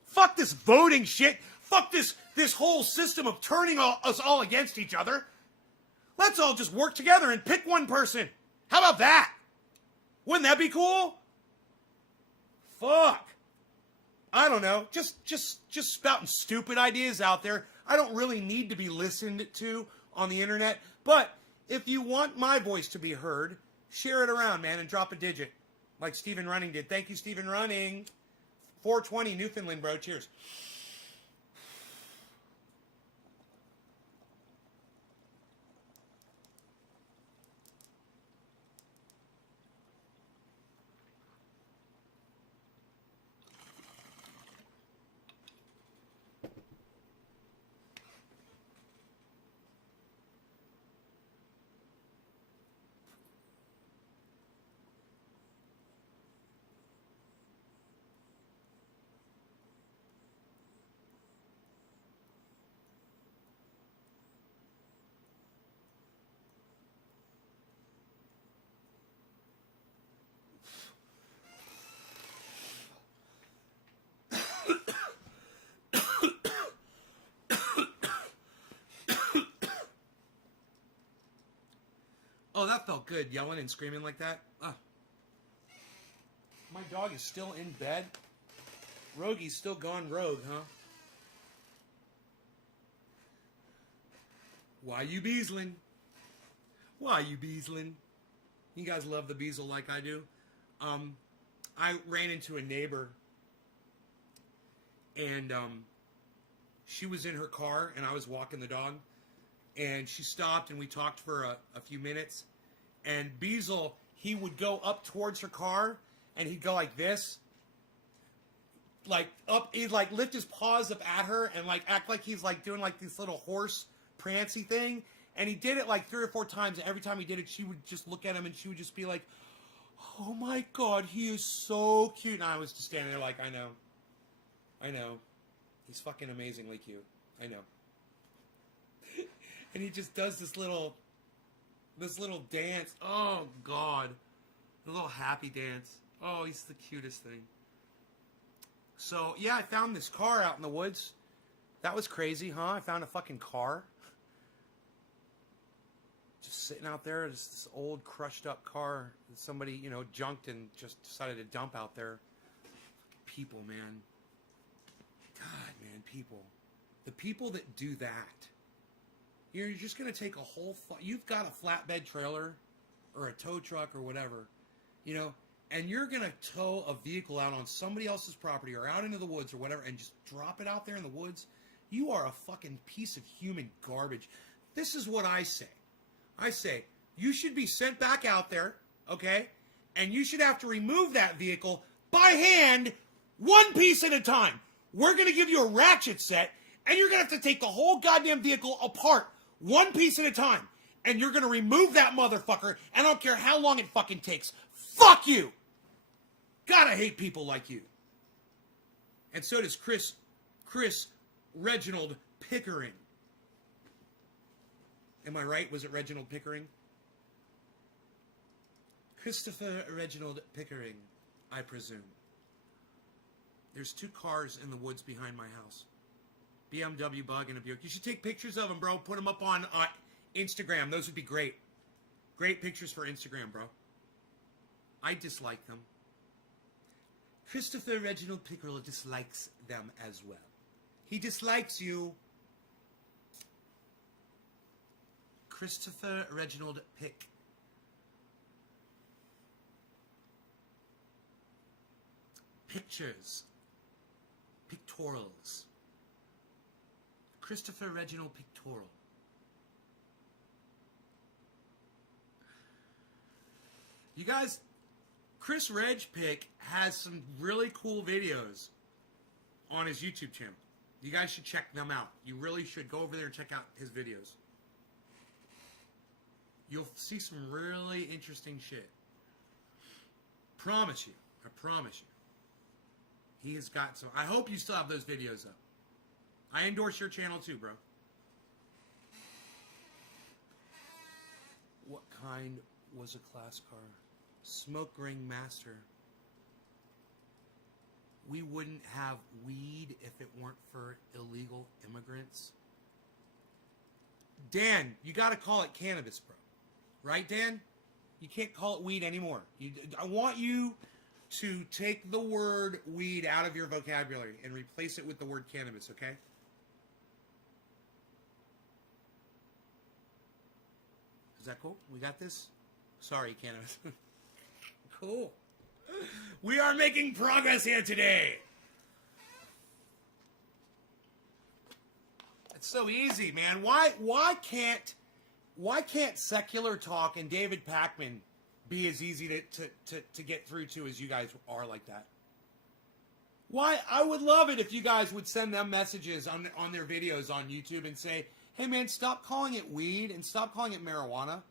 Fuck this voting shit. Fuck this whole system of turning us all against each other. Let's all just work together and pick one person. How about that? Wouldn't that be cool? Fuck. I don't know. Just spouting stupid ideas out there. I don't really need to be listened to on the internet. But if you want my voice to be heard, share it around, man, and drop a digit. Like Stephen Running did. Thank you, Stephen Running. 420 Newfoundland, bro. Cheers. Oh, that felt good, yelling and screaming like that. Oh. My dog is still in bed. Rogie's still gone rogue, huh? Why you beasling? Why you beasling? You guys love the beasel like I do. I ran into a neighbor, and she was in her car, and I was walking the dog. And she stopped, and we talked for a few minutes. And Beazle, he would go up towards her car, and he'd go like this. Like, up, he'd like lift his paws up at her, and like act like he's like doing like this little horse prancy thing. And he did it like 3 or 4 times. And every time he did it, she would just look at him and she would just be like, oh my God, he is so cute. And I was just standing there like, I know. He's fucking amazingly cute. I know. And he just does this little dance. Oh God. A little happy dance. Oh, he's the cutest thing. So, yeah, I found this car out in the woods. That was crazy, huh? I found a fucking car. Just sitting out there, just this old crushed up car that somebody, junked and just decided to dump out there. People, man. God, man, people. The people that do that. You're just going to take a whole... You've got a flatbed trailer or a tow truck or whatever, and you're going to tow a vehicle out on somebody else's property or out into the woods or whatever and just drop it out there in the woods. You are a fucking piece of human garbage. This is what I say. I say, you should be sent back out there, okay? And you should have to remove that vehicle by hand, one piece at a time. We're going to give you a ratchet set, and you're going to have to take the whole goddamn vehicle apart, one piece at a time. And you're going to remove that motherfucker, and I don't care how long it fucking takes. Fuck you! God, I hate people like you. And so does Chris Reginald Pickering. Am I right? Was it Reginald Pickering? Christopher Reginald Pickering, I presume. There's 2 cars in the woods behind my house. BMW Bug and a Buick. You should take pictures of them, bro. Put them up on Instagram. Those would be great. Great pictures for Instagram, bro. I dislike them. Christopher Reginald Pickering dislikes them as well. He dislikes you. Christopher Reginald Pick. Pictures. Pictorials. Christopher Reginald Pictorial. You guys, Chris Reg Pick has some really cool videos on his YouTube channel. You guys should check them out. You really should go over there and check out his videos. You'll see some really interesting shit. Promise you. I promise you. He has got some... I hope you still have those videos up. I endorse your channel too, bro. What kind was a class car? Smoke Ring Master. We wouldn't have weed if it weren't for illegal immigrants. Dan, you got to call it cannabis, bro. Right, Dan? You can't call it weed anymore. I want you to take the word weed out of your vocabulary and replace it with the word cannabis, okay? Is that cool? We got this? Sorry, cannabis. Cool. We are making progress here today. It's so easy, man. Why can't secular talk and David Pakman be as easy to get through to as you guys are like that? Why? I would love it if you guys would send them messages on their videos on YouTube and say, hey man, stop calling it weed and stop calling it marijuana.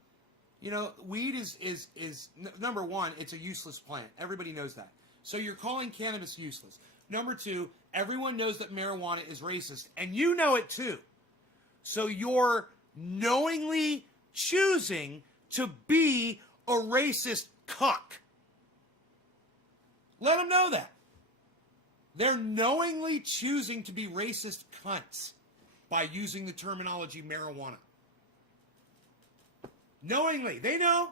Weed is number one, it's a useless plant. Everybody knows that. So you're calling cannabis useless. Number 2, everyone knows that marijuana is racist, and you know it too. So you're knowingly choosing to be a racist cuck. Let them know that. They're knowingly choosing to be racist cunts by using the terminology marijuana. Knowingly. They know.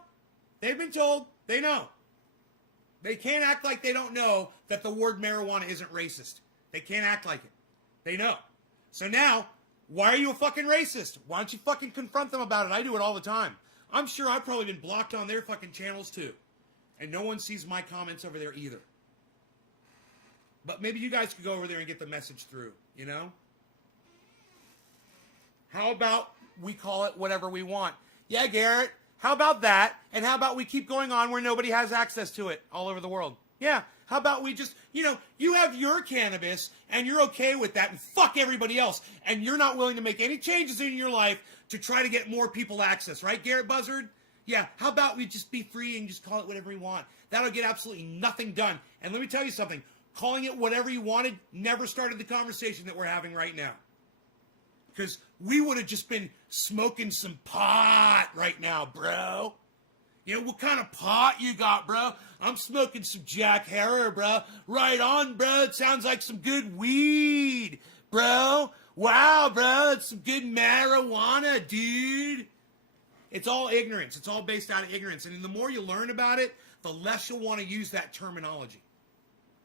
They've been told. They know. They can't act like they don't know that the word marijuana isn't racist. They can't act like it. They know. So now, why are you a fucking racist? Why don't you fucking confront them about it? I do it all the time. I'm sure I've probably been blocked on their fucking channels too. And no one sees my comments over there either. But maybe you guys could go over there and get the message through, you know? How about we call it whatever we want? Yeah, Garrett, how about that? And how about we keep going on where nobody has access to it all over the world? Yeah, how about we just, you have your cannabis and you're okay with that and fuck everybody else. And you're not willing to make any changes in your life to try to get more people access, right, Garrett Buzzard? Yeah, how about we just be free and just call it whatever we want? That'll get absolutely nothing done. And let me tell you something. Calling it whatever you wanted never started the conversation that we're having right now. Because we would have just been smoking some pot right now, bro. You know, what kind of pot you got, bro? I'm smoking some Jack Harrer, bro. Right on, bro. It sounds like some good weed, bro. Wow, bro. It's some good marijuana, dude. It's all ignorance. It's all based out of ignorance. And the more you learn about it, the less you'll want to use that terminology.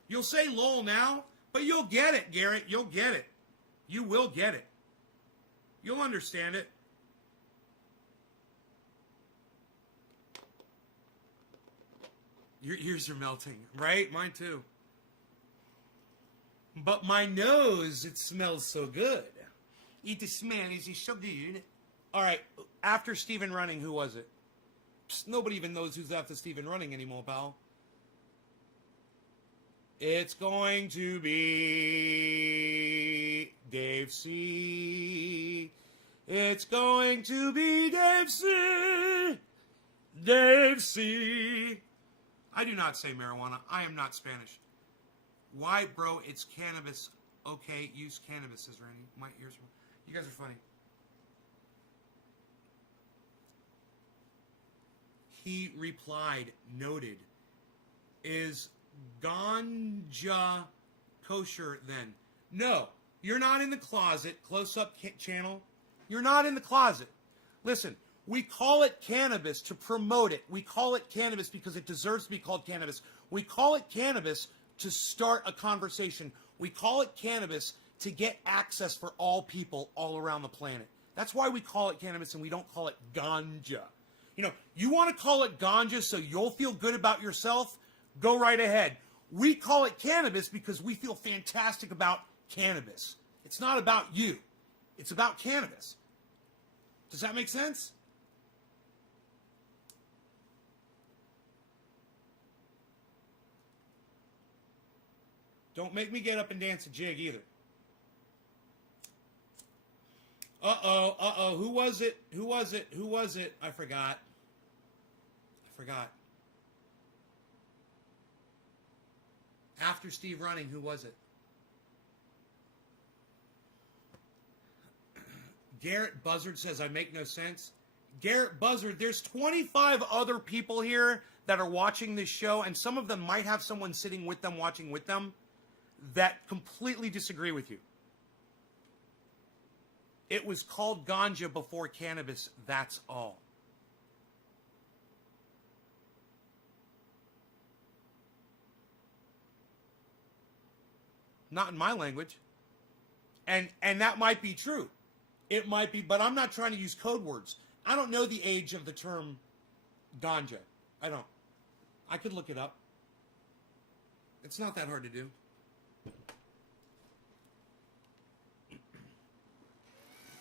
You'll say lol now, but you'll get it, Garrett. You'll get it. You will get it. You'll understand it. Your ears are melting, right? Mine too. But my nose, it smells so good. Eat the smell, is so good. All right, after Stephen Running, who was it? Psst, nobody even knows who's after Stephen Running anymore, pal. It's going to be Dave C. It's going to be Dave C. Dave C. I do not say marijuana. I am not Spanish. Why, bro? It's cannabis. Okay, use cannabis, says Randy. My ears are... You guys are funny. He replied, noted. Is ganja kosher then? No, you're not in the closet. Close up channel. You're not in the closet. Listen, we call it cannabis to promote it. We call it cannabis because it deserves to be called cannabis. We call it cannabis to start a conversation. We call it cannabis to get access for all people all around the planet. That's why we call it cannabis and we don't call it ganja. You know, you want to call it ganja so you'll feel good about yourself? Go right ahead. We call it cannabis because we feel fantastic about cannabis. It's not about you. It's about cannabis. Does that make sense? Don't make me get up and dance a jig either. Uh-oh. Who was it? I forgot. After Steve Running, who was it? Garrett Buzzard says, I make no sense. Garrett Buzzard, there's 25 other people here that are watching this show, and some of them might have someone sitting with them, watching with them, that completely disagree with you. It was called ganja before cannabis, that's all. Not in my language. And that might be true. It might be, but I'm not trying to use code words. I don't know the age of the term ganja. I don't. I could look it up. It's not that hard to do.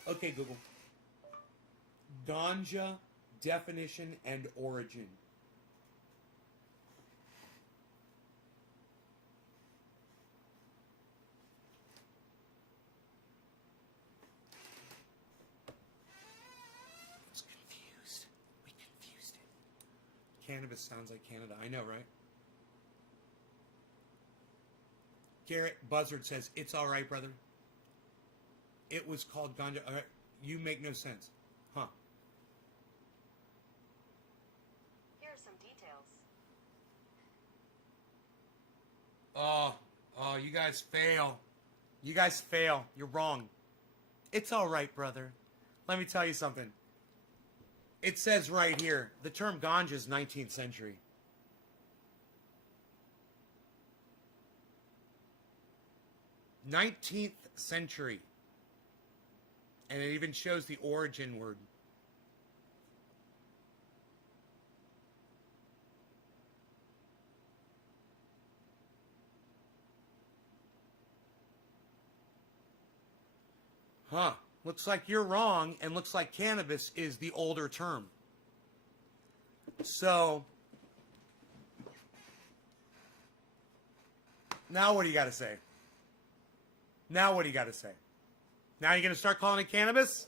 Okay, Google. Ganja definition and origin. It's confused. We confused it. Cannabis sounds like Canada. I know, right? Garrett Buzzard says, it's all right, brother. It was called ganja. All right, you make no sense. Huh. Here are some details. Oh, you guys fail. You guys fail. You're wrong. It's all right, brother. Let me tell you something. It says right here, the term ganja is 19th century. 19th century. And it even shows the origin word. Huh. Looks like you're wrong, and looks like cannabis is the older term. So, now what do you got to say? Now what do you got to say? Now you're going to start calling it cannabis?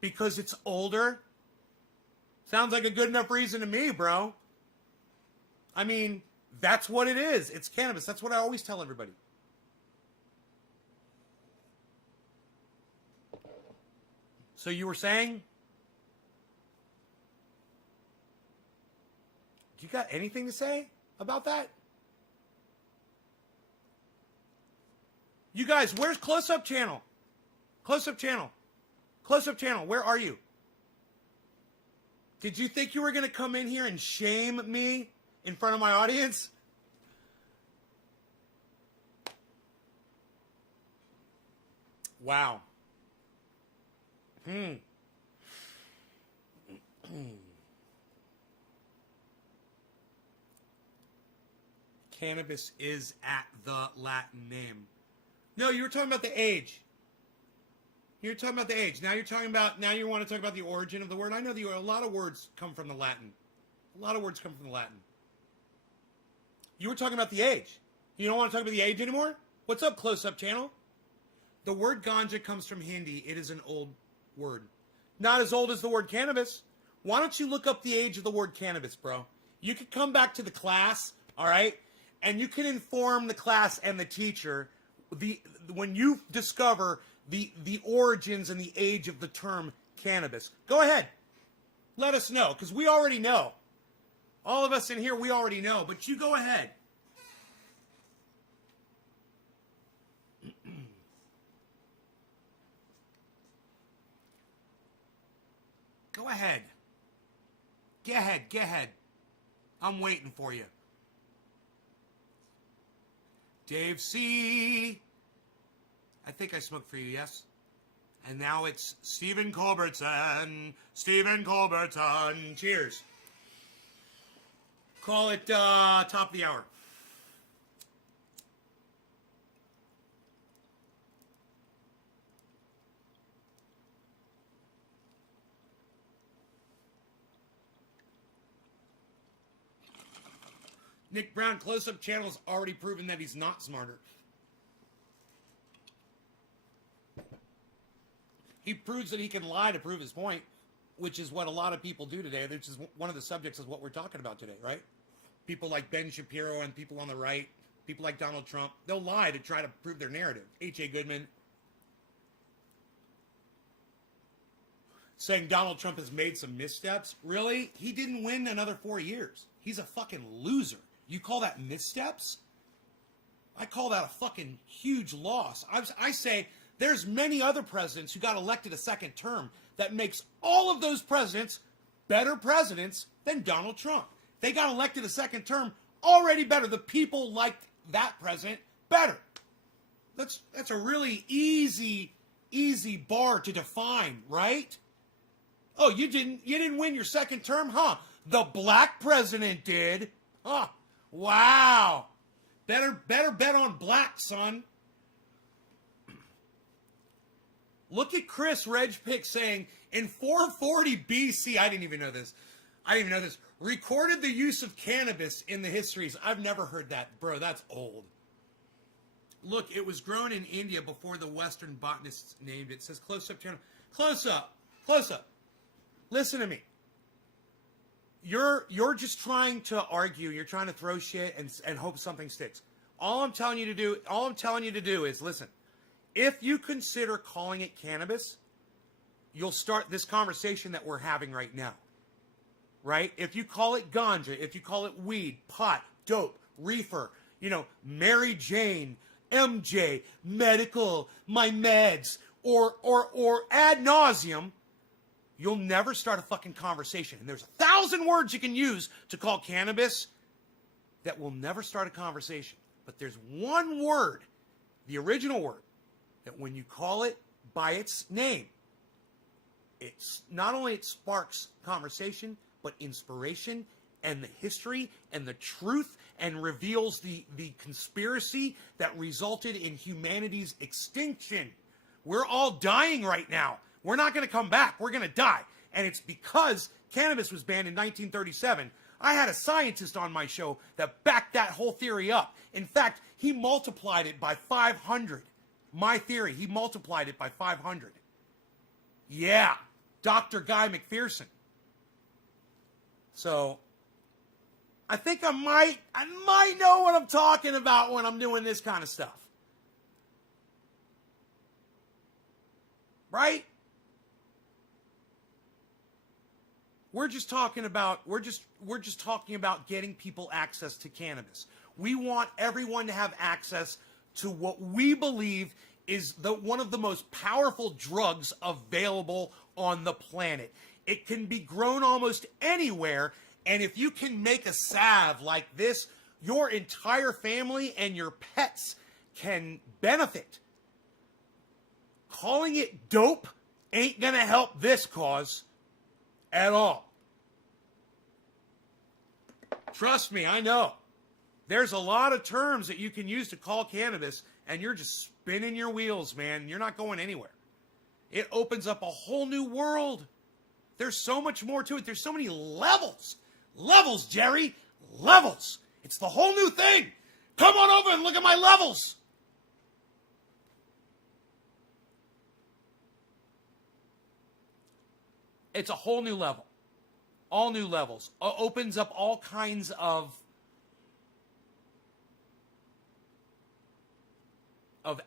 Because it's older? Sounds like a good enough reason to me, bro. I mean, that's what it is. It's cannabis. That's what I always tell everybody. So you were saying? Do you got anything to say about that? You guys, where's Close Up Channel? Close Up Channel. Close Up Channel, where are you? Did you think you were going to come in here and shame me in front of my audience? Wow. Cannabis is at the Latin name. No, you were talking about the age. You're talking about the age. Now you want to talk about the origin of the word. I know a lot of words come from the Latin. A lot of words come from the Latin. You were talking about the age. You don't want to talk about the age anymore? What's up, Close Up Channel? The word ganja comes from Hindi. It is an old word. Not as old as the word cannabis. Why don't you look up the age of the word cannabis, bro? You could come back to the class, all right? And you can inform the class and the teacher when you discover the origins and the age of the term cannabis. Go ahead. Let us know, because we already know. All of us in here, we already know, but you go ahead. Go ahead. Get ahead. I'm waiting for you. Dave C. I think I smoked for you, yes? And now it's Stephen Culbertson. Stephen Culbertson. Cheers. Call it top of the hour. Nick Brown, Close Up Channel has already proven that he's not smarter. He proves that he can lie to prove his point, which is what a lot of people do today. Which is one of the subjects of what we're talking about today, right? People like Ben Shapiro and people on the right, people like Donald Trump, they'll lie to try to prove their narrative. H.A. Goodman saying Donald Trump has made some missteps. Really? He didn't win another 4 years. He's a fucking loser. You call that missteps? I call that a fucking huge loss. I say there's many other presidents who got elected a second term that makes all of those presidents better presidents than Donald Trump. They got elected a second term already better. The people liked that president better. That's a really easy bar to define, right? Oh, you didn't win your second term, huh? The black president did. Huh. Wow. Better bet on black, son. Look at Chris Regpick saying, in 440 BC, I didn't even know this, recorded the use of cannabis in the histories. I've never heard that. Bro, that's old. Look, it was grown in India before the Western botanists named it. It says Close Up Channel. Close up. Listen to me. You're just trying to argue. You're trying to throw shit and hope something sticks. All I'm telling you to do is listen. If you consider calling it cannabis, you'll start this conversation that we're having right now. Right? If you call it ganja, if you call it weed, pot, dope, reefer, Mary Jane, MJ, medical, my meds, or ad nauseum, you'll never start a fucking conversation. And there's 1,000 words you can use to call cannabis that will never start a conversation. But there's one word, the original word, that when you call it by its name, it's not only it sparks conversation, but inspiration and the history and the truth, and reveals the conspiracy that resulted in humanity's extinction. We're all dying right now. We're not going to come back. We're going to die. And it's because cannabis was banned in 1937. I had a scientist on my show that backed that whole theory up. In fact, he multiplied it by 500. My theory, he multiplied it by 500. Yeah. Dr. Guy McPherson. So I think I might know what I'm talking about when I'm doing this kind of stuff. Right? We're just talking about getting people access to cannabis. We want everyone to have access to what we believe is one of the most powerful drugs available on the planet. It can be grown almost anywhere, and if you can make a salve like this, your entire family and your pets can benefit. Calling it dope ain't gonna help this cause at all. Trust me, I know. There's a lot of terms that you can use to call cannabis, and you're just spinning your wheels, man. You're not going anywhere. It opens up a whole new world. There's so much more to it. There's so many levels. Levels, Jerry. Levels. It's the whole new thing. Come on over and look at my levels. It's a whole new level. All new levels. Opens up all kinds of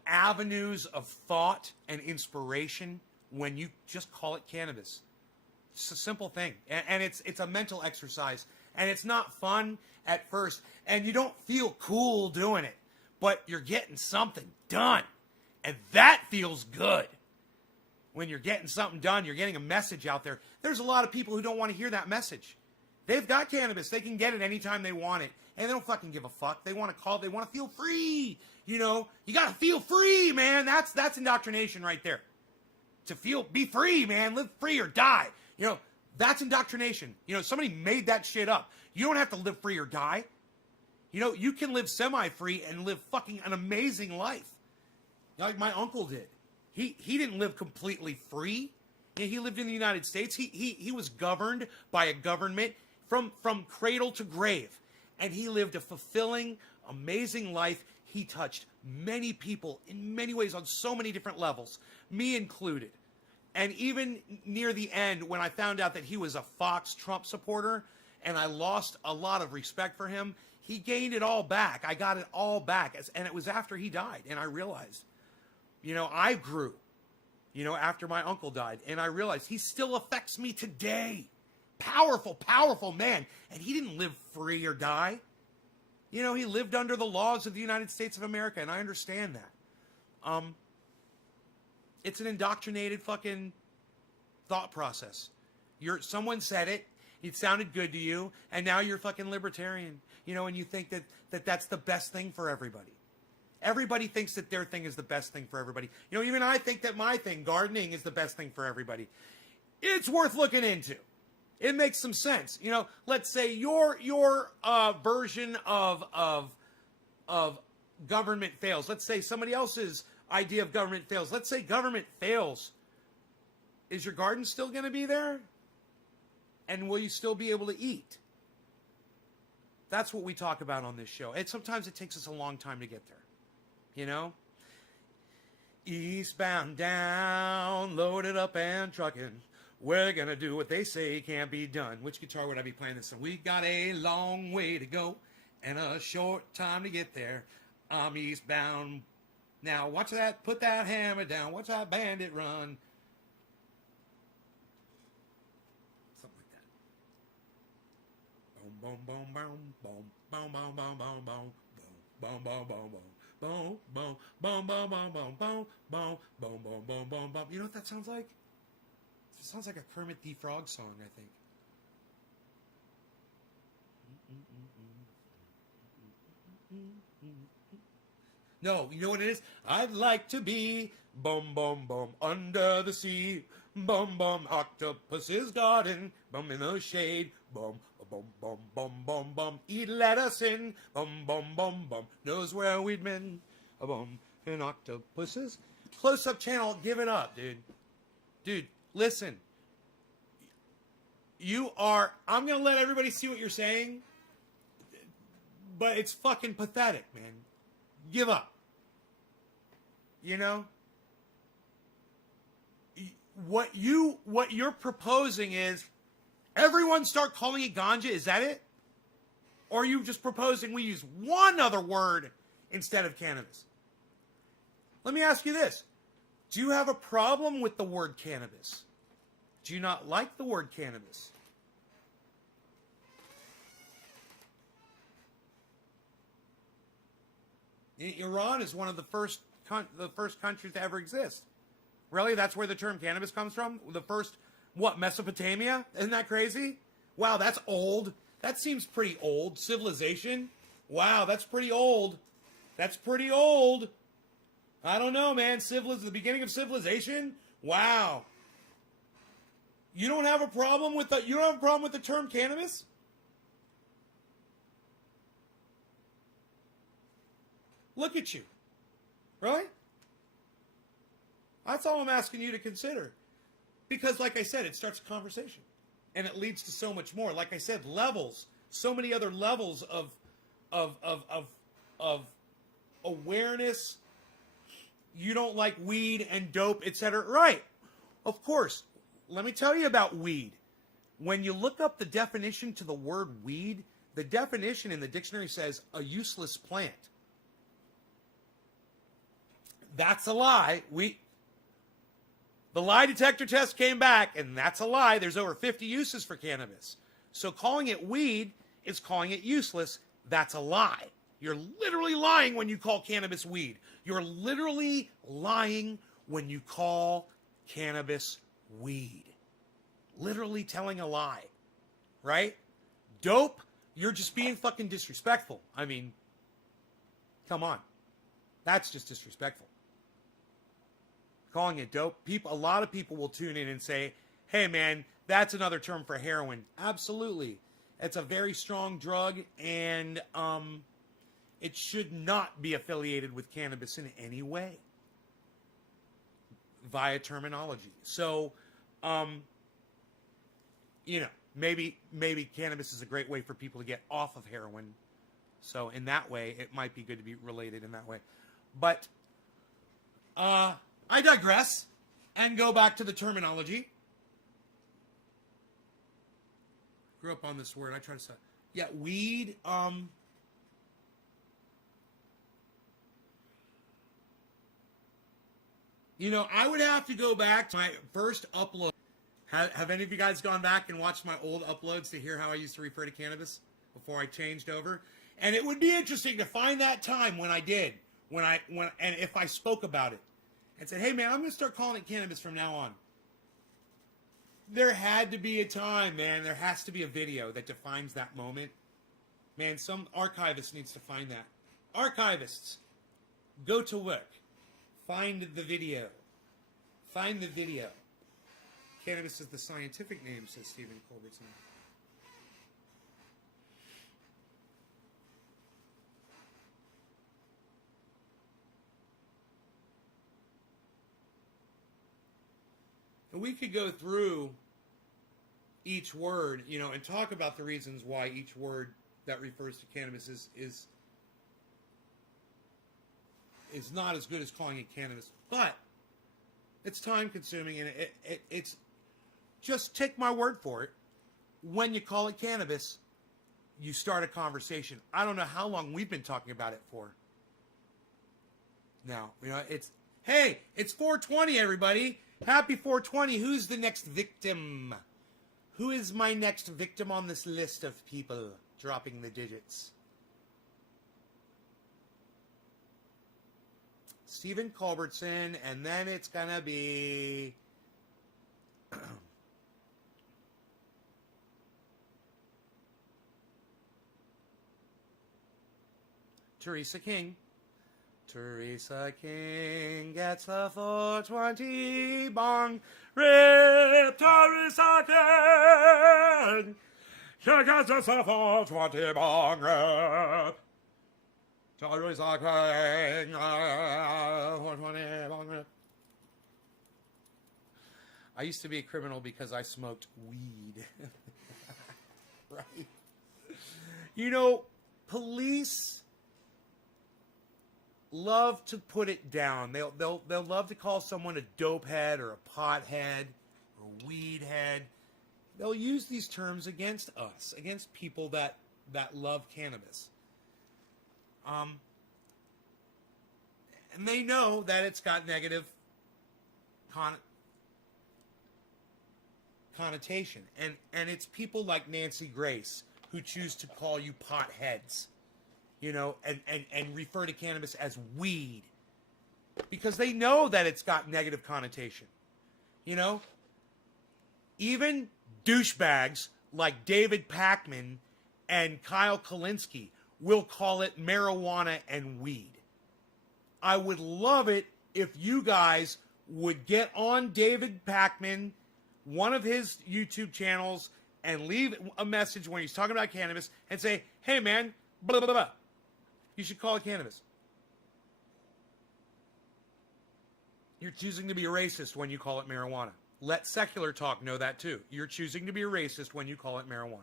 avenues of thought and inspiration when you just call it cannabis. It's a simple thing. And it's a mental exercise. And it's not fun at first. And you don't feel cool doing it. But you're getting something done. And that feels good. When you're getting something done, you're getting a message out there. There's a lot of people who don't want to hear that message. They've got cannabis. They can get it anytime they want it. And they don't fucking give a fuck. They want to call. They want to feel free. You know, you got to feel free, man. That's indoctrination right there. To be free, man. Live free or die. You know, that's indoctrination. You know, somebody made that shit up. You don't have to live free or die. You know, you can live semi-free and live fucking an amazing life. Like my uncle did. He didn't live completely free. He lived in the United States. He was governed by a government from cradle to grave. And he lived a fulfilling, amazing life. He touched many people in many ways on so many different levels, me included. And even near the end, when I found out that he was a Fox Trump supporter and I lost a lot of respect for him, he gained it all back. I got it all back. And it was after he died. And I realized, you know, I grew, you know, after my uncle died. And I realized he still affects me today. Powerful, powerful man. And he didn't live free or die. You know, he lived under the laws of the United States of America, and I understand that. It's an indoctrinated fucking thought process. Someone said it sounded good to you, and now you're fucking libertarian. You know, and you think that that's the best thing for everybody. Everybody thinks that their thing is the best thing for everybody. You know, even I think that my thing, gardening, is the best thing for everybody. It's worth looking into. It makes some sense. You know, let's say your version of government fails. Let's say somebody else's idea of government fails. Let's say government fails. Is your garden still going to be there? And will you still be able to eat? That's what we talk about on this show. And sometimes it takes us a long time to get there. You know? Eastbound down, loaded up and trucking. We're gonna do what they say can't be done. Which guitar would I be playing this song? We got a long way to go and a short time to get there. I'm eastbound. Now watch that, put that hammer down. Watch that bandit run. Something like that. Boom, boom, boom, boom, boom, boom, boom, boom, boom, boom, boom, boom, boom, boom. Boom, boom, boom, boom, boom, boom, boom, boom, boom, boom, boom, boom, boom. You know what that sounds like? It sounds like a Kermit the Frog song, I think. No, you know what it is? I'd like to be boom, boom, boom, under the sea. Boom, boom, octopus's garden. Boom, in the shade. Boom, boom, boom, boom, boom, boom. He'd let us in. Boom, boom, boom, boom. Knows where we'd been. Boom, in octopuses. Close-up channel, give it up, dude. Dude, listen. I'm going to let everybody see what you're saying. But it's fucking pathetic, man. Give up. You know? what you're proposing is everyone start calling it ganja. Is that it? Or are you just proposing we use one other word instead of cannabis? Let me ask you this. Do you have a problem with the word cannabis? Do you not like the word cannabis? Iran is one of the first countries to ever exist. Really? That's where the term cannabis comes from? The first, what, Mesopotamia? Isn't that crazy? Wow, that's old. That seems pretty old. Civilization? Wow, that's pretty old. That's pretty old. I don't know, man. The beginning of civilization? Wow. You don't have a problem with the term cannabis? Look at you. Really? That's all I'm asking you to consider. Because, like I said, it starts a conversation. And it leads to so much more. Like I said, levels. So many other levels of awareness. You don't like weed and dope, etc. Right. Of course. Let me tell you about weed. When you look up the definition to the word weed, the definition in the dictionary says a useless plant. That's a lie. The lie detector test came back, and that's a lie. There's over 50 uses for cannabis. So calling it weed is calling it useless. That's a lie. You're literally lying when you call cannabis weed. You're literally lying when you call cannabis weed. Literally telling a lie. Right? Dope, you're just being fucking disrespectful. I mean, come on. That's just disrespectful. Calling it dope. A lot of people will tune in and say, hey man, that's another term for heroin. Absolutely. It's a very strong drug, and it should not be affiliated with cannabis in any way via terminology. So, maybe cannabis is a great way for people to get off of heroin. So in that way, it might be good to be related in that way. But I digress and go back to the terminology. Grew up on this word. I try to say, yeah, weed. I would have to go back to my first upload. Have any of you guys gone back and watched my old uploads to hear how I used to refer to cannabis before I changed over? And it would be interesting to find that time when I did, and if I spoke about it and said, hey man, I'm going to start calling it cannabis from now on. There had to be a time, man. There has to be a video that defines that moment. Man, some archivist needs to find that. Archivists, go to work. Find the video. Find the video. Cannabis is the scientific name, says Stephen Culbertson. And we could go through each word, and talk about the reasons why each word that refers to cannabis is not as good as calling it cannabis. But it's time consuming, and it's just take my word for it. When you call it cannabis, you start a conversation. I don't know how long we've been talking about it for. Now, it's 420, everybody. Happy 420. Who's the next victim? Who is my next victim on this list of people dropping the digits? Stephen Culbertson, and then it's gonna be Teresa King. Teresa King gets the 420 bong rip. Teresa King, she gets the 420 bong rip. Teresa King, 420 bong rip. I used to be a criminal because I smoked weed. Right? Police love to put it down. They'll love to call someone a dope head or a pot head or a weed head. They'll use these terms against us, against people that love cannabis. And they know that it's got negative connotation. And it's people like Nancy Grace who choose to call you pot heads, you know, and refer to cannabis as weed. Because they know that it's got negative connotation. You know? Even douchebags like David Pakman and Kyle Kalinske will call it marijuana and weed. I would love it if you guys would get on David Pakman, one of his YouTube channels, and leave a message when he's talking about cannabis and say, hey man, blah, blah, blah. You should call it cannabis. You're choosing to be a racist when you call it marijuana. Let Secular Talk know that too. You're choosing to be a racist when you call it marijuana.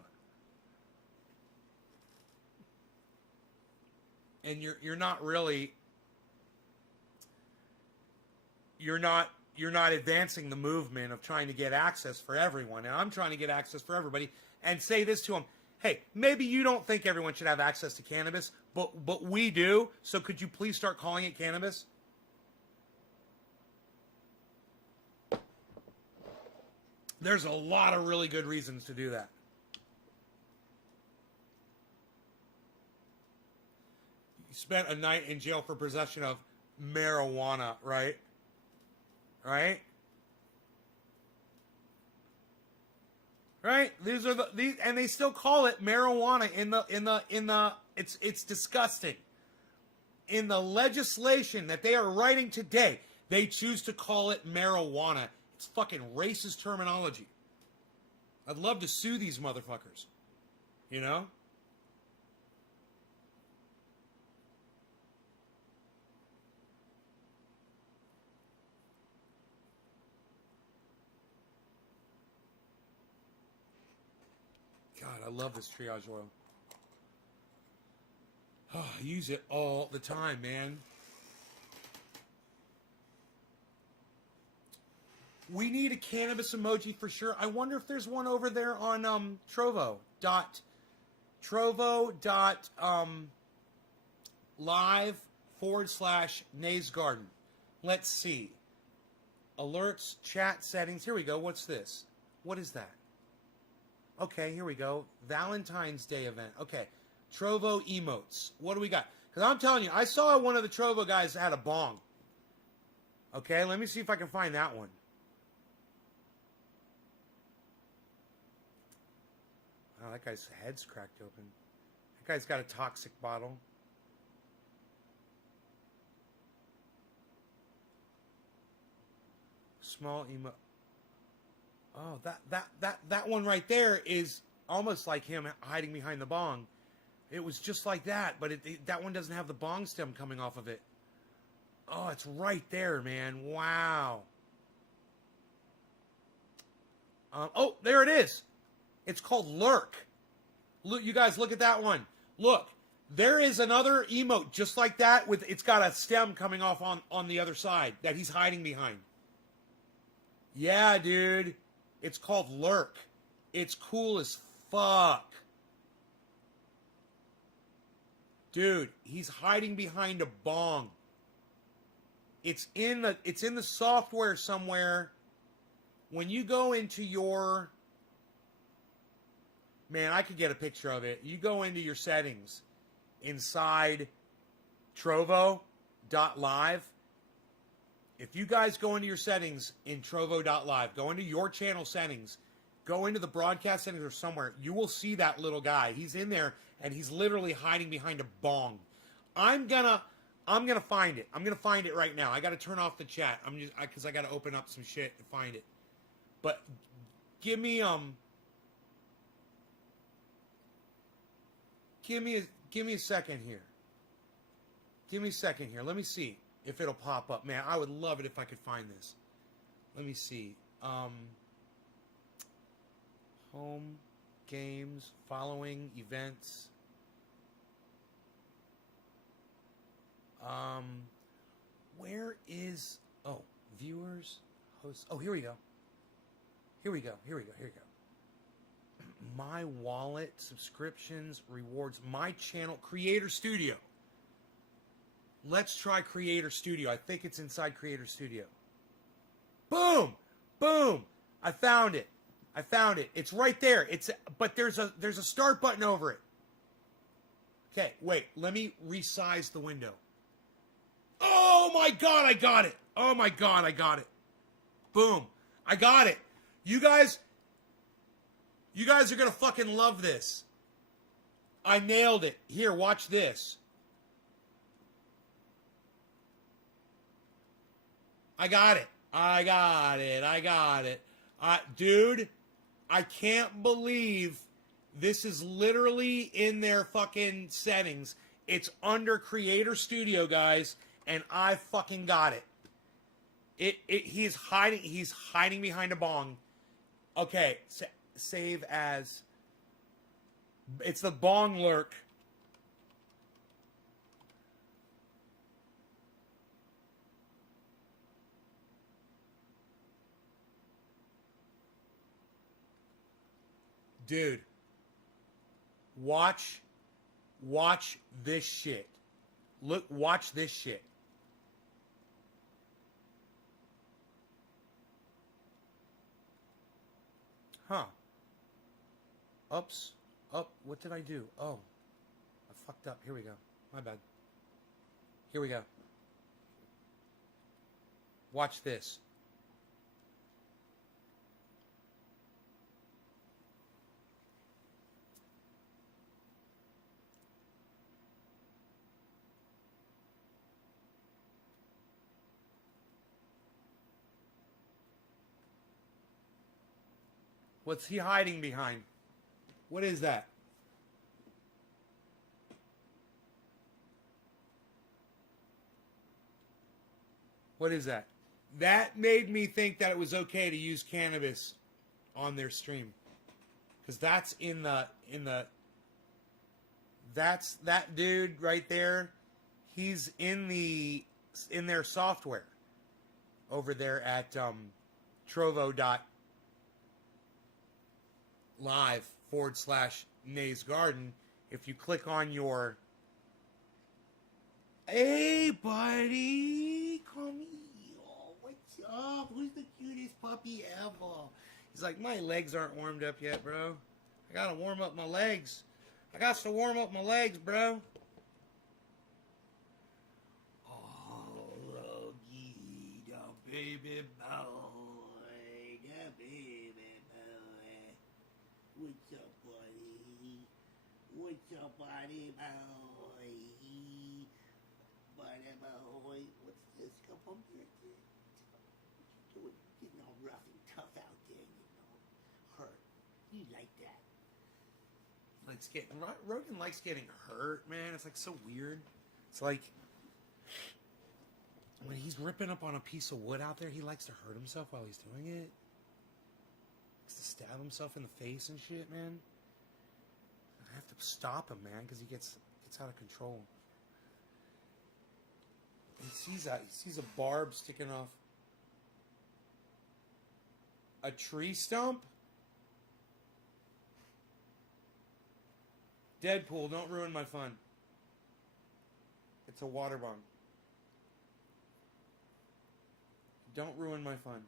And you're not really... You're not advancing the movement of trying to get access for everyone. And I'm trying to get access for everybody and say this to them. Hey, maybe you don't think everyone should have access to cannabis, but we do. So could you please start calling it cannabis? There's a lot of really good reasons to do that. You spent a night in jail for possession of marijuana, right? Right? Right? These are these, and they still call it marijuana in the it's disgusting. In the legislation that they are writing today, they choose to call it marijuana. It's fucking racist terminology. I'd love to sue these motherfuckers. You know? God, I love this triage oil. Oh, I use it all the time, man. We need a cannabis emoji for sure. I wonder if there's one over there on Trovo.live/Nays Garden. Let's see. Alerts, chat settings. Here we go. What's this? What is that? Okay, here we go. Valentine's Day event. Okay. Trovo emotes. What do we got? Because I'm telling you, I saw one of the Trovo guys that had a bong. Okay, let me see if I can find that one. Oh, that guy's head's cracked open. That guy's got a toxic bottle. Small emo. Oh, that one right there is almost like him hiding behind the bong. It was just like that, but that one doesn't have the bong stem coming off of it. Oh, it's right there, man. Wow. Oh, there it is. It's called Lurk. Look, you guys, look at that one. Look, there is another emote just like that. It's got a stem coming off on the other side that he's hiding behind. Yeah, dude. It's called Lurk. It's cool as fuck. Dude, he's hiding behind a bong. It's in the software somewhere. When you go into your... Man, I could get a picture of it. You go into your settings inside Trovo.live. If you guys go into your settings in Trovo.live, go into your channel settings, go into the broadcast settings or somewhere, you will see that little guy. He's in there, and he's literally hiding behind a bong. I'm gonna find it. I'm gonna find it right now. I gotta turn off the chat. Because I gotta open up some shit to find it. But give me a second here. Give me a second here. Let me see if it'll pop up. Man, I would love it if I could find this. Let me see. Home, games, following, events. Where is... Oh, viewers, hosts... Oh, here we go. Here we go. My wallet, subscriptions, rewards, my channel, Creator Studio. Let's try Creator Studio. I think it's inside Creator Studio. Boom! Boom! I found it. It's right there. But there's a start button over it. Okay, wait. Let me resize the window. Oh my God, I got it. Oh my God, I got it. Boom. I got it. You guys are going to fucking love this. I nailed it. Here, watch this. I got it. Dude, I can't believe this is literally in their fucking settings. It's under Creator Studio, guys, and I fucking got it. He's hiding behind a bong. Okay, save as. It's the bong lurk. Dude, watch this shit. Watch this shit. Huh. Oops. Up. What did I do? Oh. I fucked up. Here we go. My bad. Here we go. Watch this. What's he hiding behind? What is that? What is that? That made me think that it was okay to use cannabis on their stream. Because that's that's that dude right there. He's in their software over there at trovo.live/Nays Garden. If you click on your... Hey, buddy! Come here. What's up? Who's the cutest puppy ever? He's like, my legs aren't warmed up yet, bro. I gotta warm up my legs. I got to warm up my legs, bro. Oh, Logie, the baby boy. The baby boy. What's up, buddy? What's up, buddy boy? Buddy boy. What's this? Come on here. What you doing? Getting all rough and tough out there, hurt. You like that? Rogan likes getting hurt, man. It's like so weird. It's like when he's ripping up on a piece of wood out there, he likes to hurt himself while he's doing it. He likes to stab himself in the face and shit, man. I have to stop him, man, because he gets out of control. He sees a barb sticking off a tree stump. Deadpool, don't ruin my fun. It's a water bomb. Don't ruin my fun.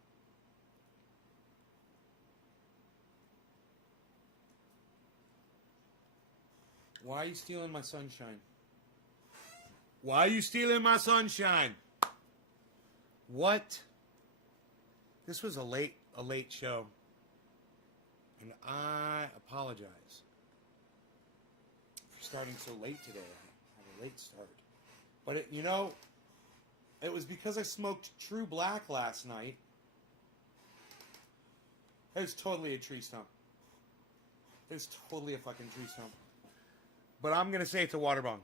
Why are you stealing my sunshine? Why are you stealing my sunshine? What? This was a late show. And I apologize for starting so late today. I had a late start. But it was because I smoked True Black last night. It was totally a tree stump. It was totally a fucking tree stump. But I'm going to say it's a water bong.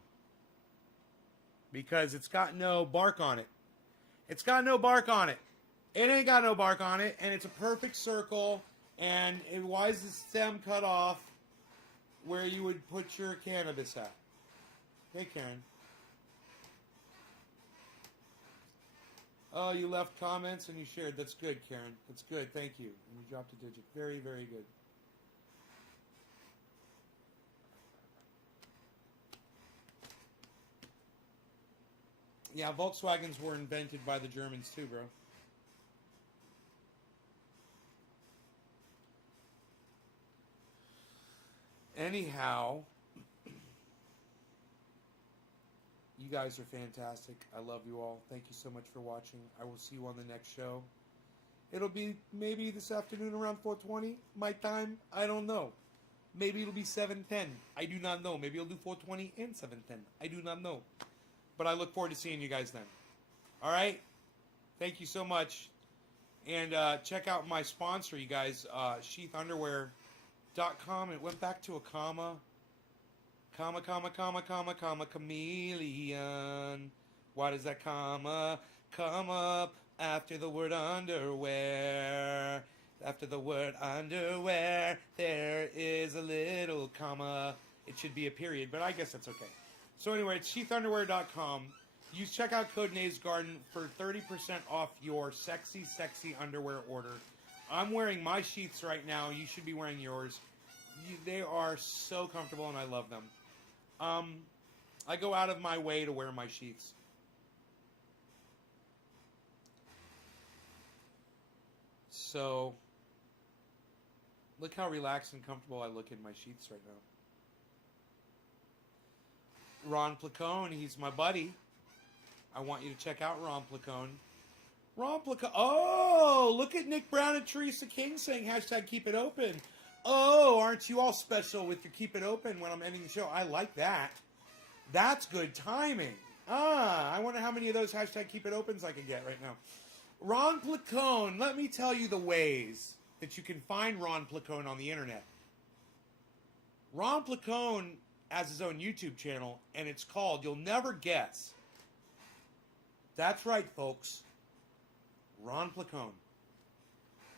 Because it's got no bark on it. It's got no bark on it. It ain't got no bark on it. And it's a perfect circle. And why is the stem cut off where you would put your cannabis at? Hey, Karen. Oh, you left comments and you shared. That's good, Karen. That's good. Thank you. And you dropped a digit. Very, very good. Yeah, Volkswagens were invented by the Germans too, bro. Anyhow, you guys are fantastic. I love you all. Thank you so much for watching. I will see you on the next show. It'll be maybe this afternoon around 4:20, my time. I don't know. Maybe it'll be 7:10. I do not know. Maybe I'll do 4:20 and 7:10. I do not know. But I look forward to seeing you guys then. All right? Thank you so much. And check out my sponsor, you guys, sheathunderwear.com. It went back to a comma. Comma, chameleon. Why does that comma come up after the word underwear? After the word underwear, there is a little comma. It should be a period, but I guess that's okay. So anyway, it's sheathunderwear.com. Use checkout code NaysGarden for 30% off your sexy, sexy underwear order. I'm wearing my sheaths right now. You should be wearing yours. They are so comfortable, and I love them. I go out of my way to wear my sheaths. So, look how relaxed and comfortable I look in my sheaths right now. Ron Placone, he's my buddy. I want you to check out Ron Placone. Ron Placone. Oh, look at Nick Brown and Teresa King saying hashtag keep it open. Oh, aren't you all special with your keep it open when I'm ending the show? I like that. That's good timing. I wonder how many of those hashtag keep it opens I can get right now. Ron Placone, let me tell you the ways that you can find Ron Placone on the internet. Ron Placone has his own YouTube channel, and it's called, you'll never guess. That's right, folks. Ron Placone.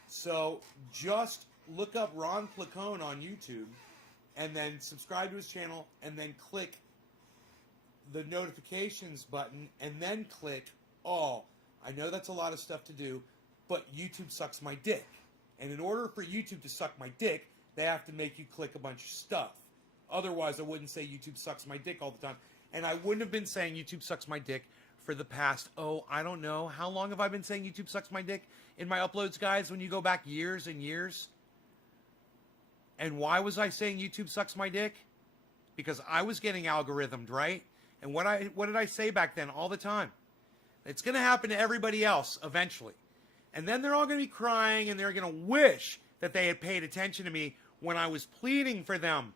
So just look up Ron Placone on YouTube, and then subscribe to his channel, and then click the notifications button, and then click all. I know that's a lot of stuff to do, but YouTube sucks my dick. And in order for YouTube to suck my dick, they have to make you click a bunch of stuff. Otherwise, I wouldn't say YouTube sucks my dick all the time. And I wouldn't have been saying YouTube sucks my dick for the past, I don't know. How long have I been saying YouTube sucks my dick in my uploads, guys, when you go back years and years? And why was I saying YouTube sucks my dick? Because I was getting algorithmed, right? And what did I say back then all the time? It's going to happen to everybody else eventually. And then they're all going to be crying, and they're going to wish that they had paid attention to me when I was pleading for them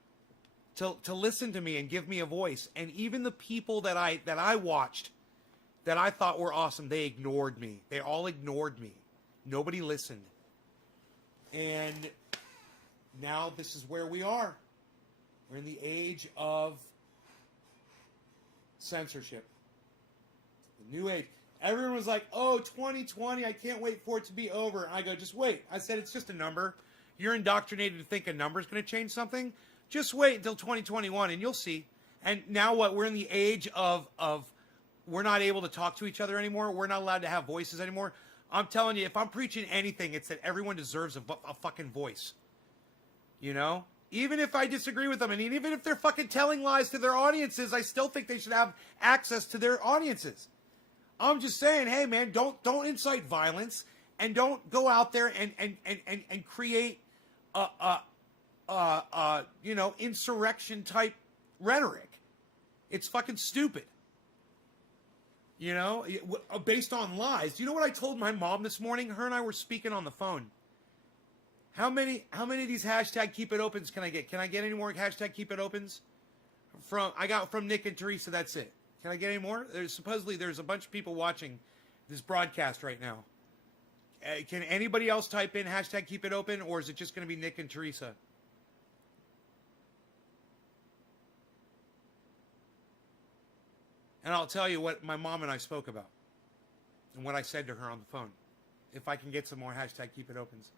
to listen to me and give me a voice. And even the people that I watched that I thought were awesome, they ignored me. They all ignored me. Nobody listened. And now this is where we are. We're in the age of censorship. The new age. Everyone was like, 2020, I can't wait for it to be over. And I go, just wait. I said, it's just a number. You're indoctrinated to think a number is going to change something. Just wait until 2021 and you'll see. And now what? We're in the age of we're not able to talk to each other anymore. We're not allowed to have voices anymore. I'm telling you, if I'm preaching anything, it's that everyone deserves a fucking voice. You know? Even if I disagree with them, and even if they're fucking telling lies to their audiences, I still think they should have access to their audiences. I'm just saying, hey man, don't incite violence, and don't go out there and create insurrection type rhetoric. It's fucking stupid. You know, based on lies. Do you know what I told my mom this morning? Her and I were speaking on the phone. How many of these hashtag keep it opens can I get? Can I get any more hashtag keep it opens? I got from Nick and Teresa, that's it. Can I get any more? Supposedly there's a bunch of people watching this broadcast right now. Can anybody else type in hashtag keep it open, or is it just going to be Nick and Teresa? And I'll tell you what my mom and I spoke about and what I said to her on the phone. If I can get some more hashtag keep it opens.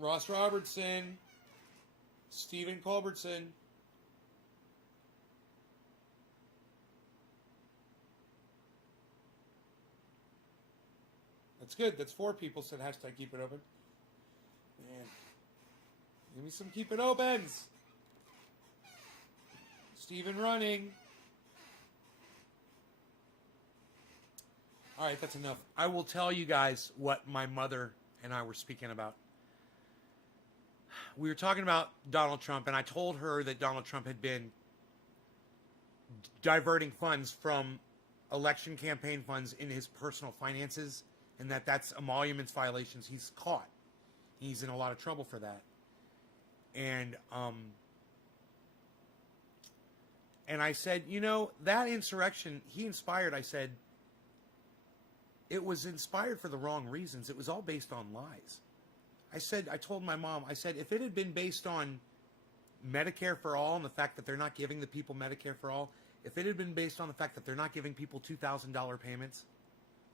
Ross Robertson. Stephen Culbertson. That's good. That's 4 people said hashtag keep it open. Man. Give me some keep it opens. Stephen running. All right, that's enough. I will tell you guys what my mother and I were speaking about. We were talking about Donald Trump, and I told her that Donald Trump had been diverting funds from election campaign funds into his personal finances, and that's emoluments violations. He's caught. He's in a lot of trouble for that. And I said, you know, that insurrection he inspired, I said, it was inspired for the wrong reasons. It was all based on lies. I told my mom, I said, if it had been based on Medicare for all and the fact that they're not giving the people Medicare for all, if it had been based on the fact that they're not giving people $2,000 payments,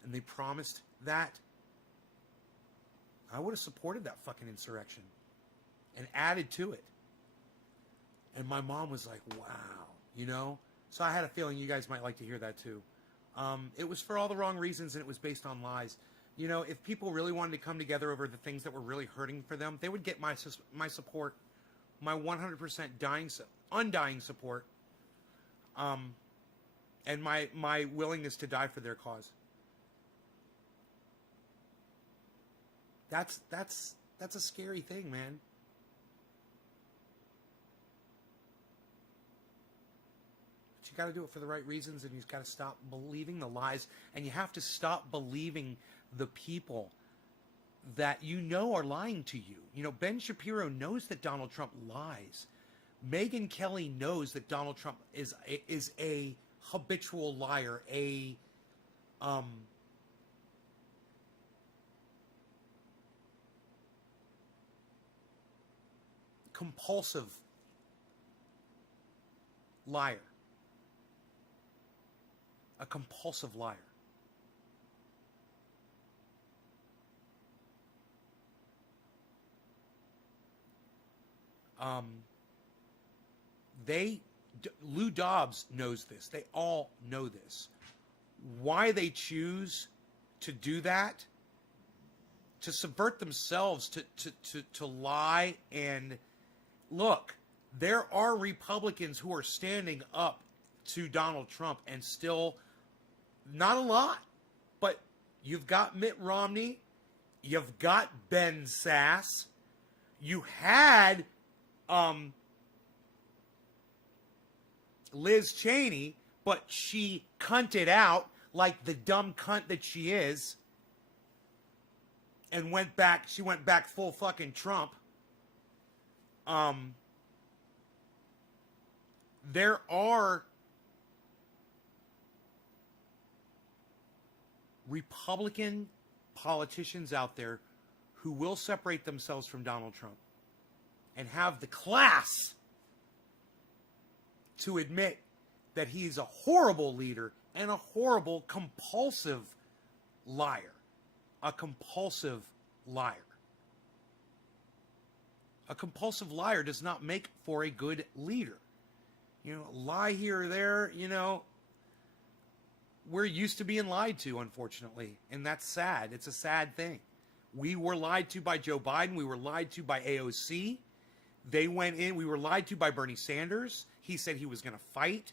and they promised that, I would have supported that fucking insurrection and added to it. And my mom was like, wow, you know? So I had a feeling you guys might like to hear that too. It was for all the wrong reasons, and it was based on lies. You know, if people really wanted to come together over the things that were really hurting for them, they would get my support, my 100% undying support, and my willingness to die for their cause. That's a scary thing, man. But you got to do it for the right reasons, and you've got to stop believing the lies, and you have to stop believing the people that you know are lying to you. You know, Ben Shapiro knows that Donald Trump lies. Megyn Kelly knows that Donald Trump is a habitual liar, a compulsive liar. A compulsive liar. Lou Dobbs knows this. They all know this. Why they choose to do that, to subvert themselves, to lie and look, there are Republicans who are standing up to Donald Trump, and still not a lot, but you've got Mitt Romney, you've got Ben Sass, you had Liz Cheney, but she cunted out like the dumb cunt that she is, and she went back full fucking Trump. There are Republican politicians out there who will separate themselves from Donald Trump and have the class to admit that he's a horrible leader and a horrible, compulsive liar. A compulsive liar. A compulsive liar does not make for a good leader. You know, lie here or there, you know, we're used to being lied to, unfortunately, and that's sad. It's a sad thing. We were lied to by Joe Biden. We were lied to by AOC. They went in. We were lied to by Bernie Sanders. He said he was going to fight.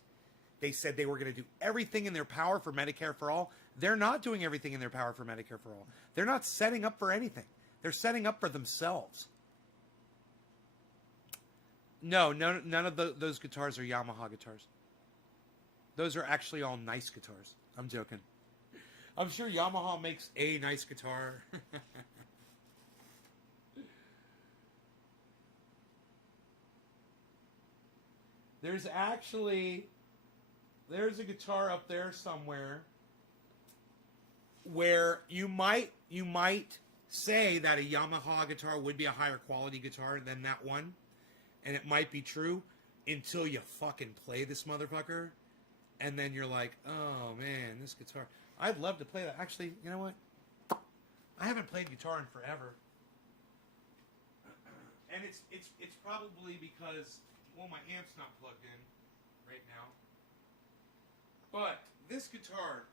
They said they were going to do everything in their power for Medicare for all. They're not doing everything in their power for Medicare for all. They're not setting up for anything. They're setting up for themselves. No, none of those guitars are Yamaha guitars. Those are actually all nice guitars. I'm joking. I'm sure Yamaha makes a nice guitar. There's a guitar up there somewhere where you might say that a Yamaha guitar would be a higher quality guitar than that one. And it might be true until you fucking play this motherfucker. And then you're like, oh man, this guitar. I'd love to play that. Actually, you know what? I haven't played guitar in forever. And it's probably because, well, my amp's not plugged in right now. But this guitar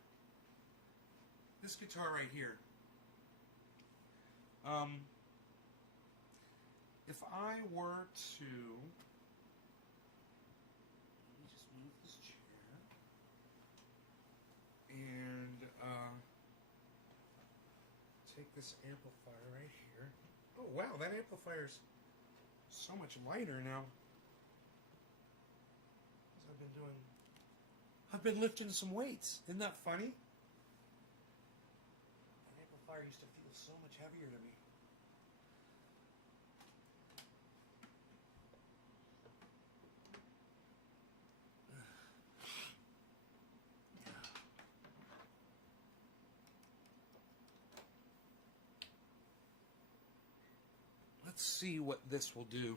right here, if I were to, let me just move this chair, and take this amplifier right here. Oh wow, that amplifier's so much lighter now. I've been lifting some weights. Isn't that funny? That amplifier used to feel so much heavier to me. Let's see what this will do.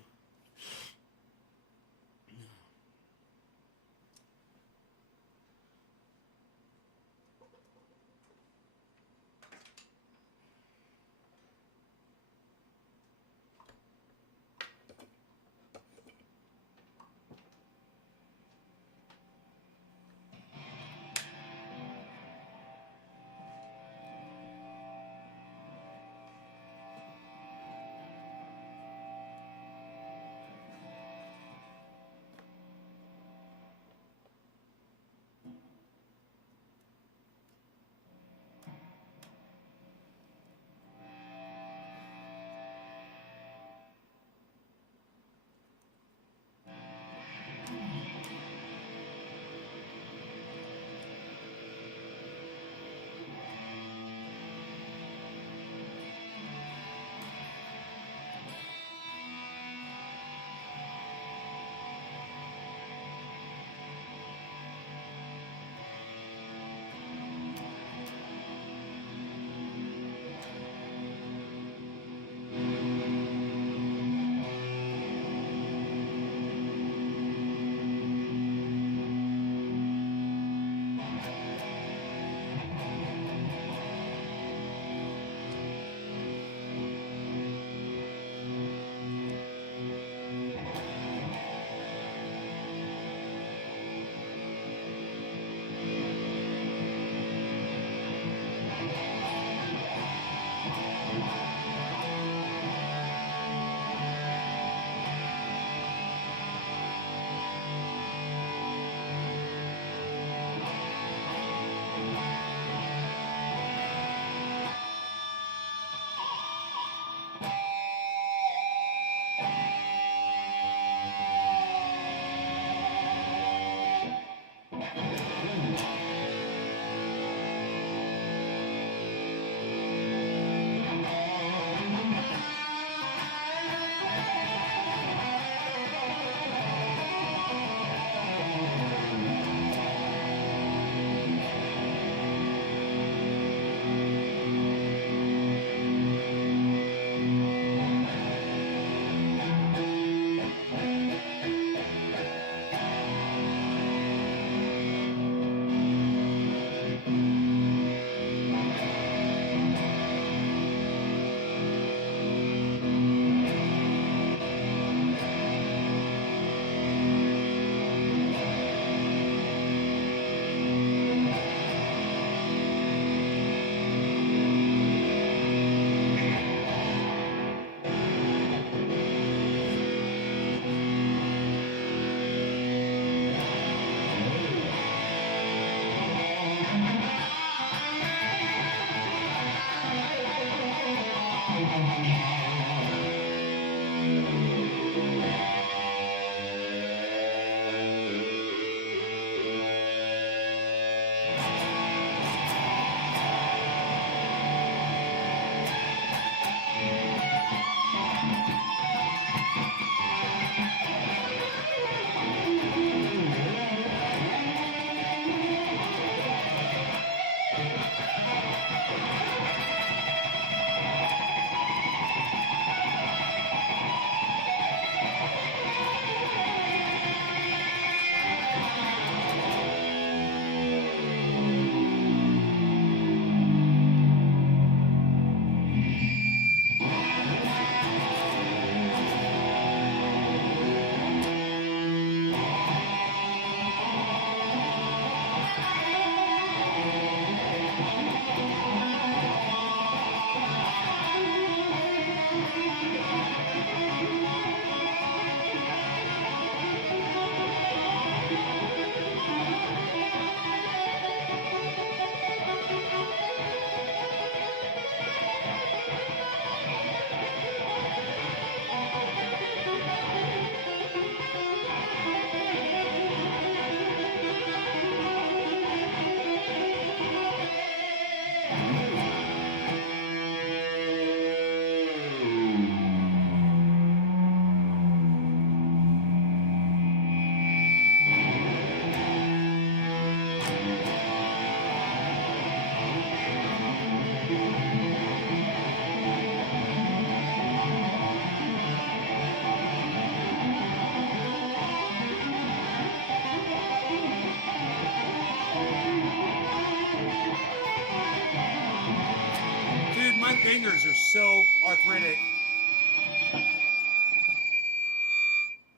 fingers are so arthritic.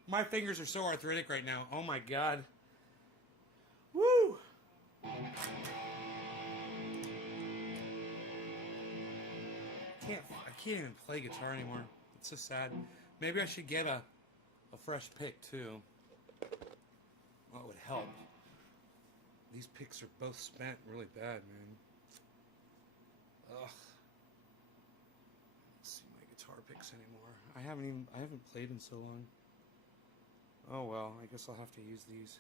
My fingers are so arthritic right now. Oh my god. Woo! I can't even play guitar anymore. It's so sad. Maybe I should get a fresh pick too. Well, it would help. These picks are both spent really bad, man. Ugh. I don't see my guitar picks anymore. I haven't played in so long. Oh well, I guess I'll have to use these.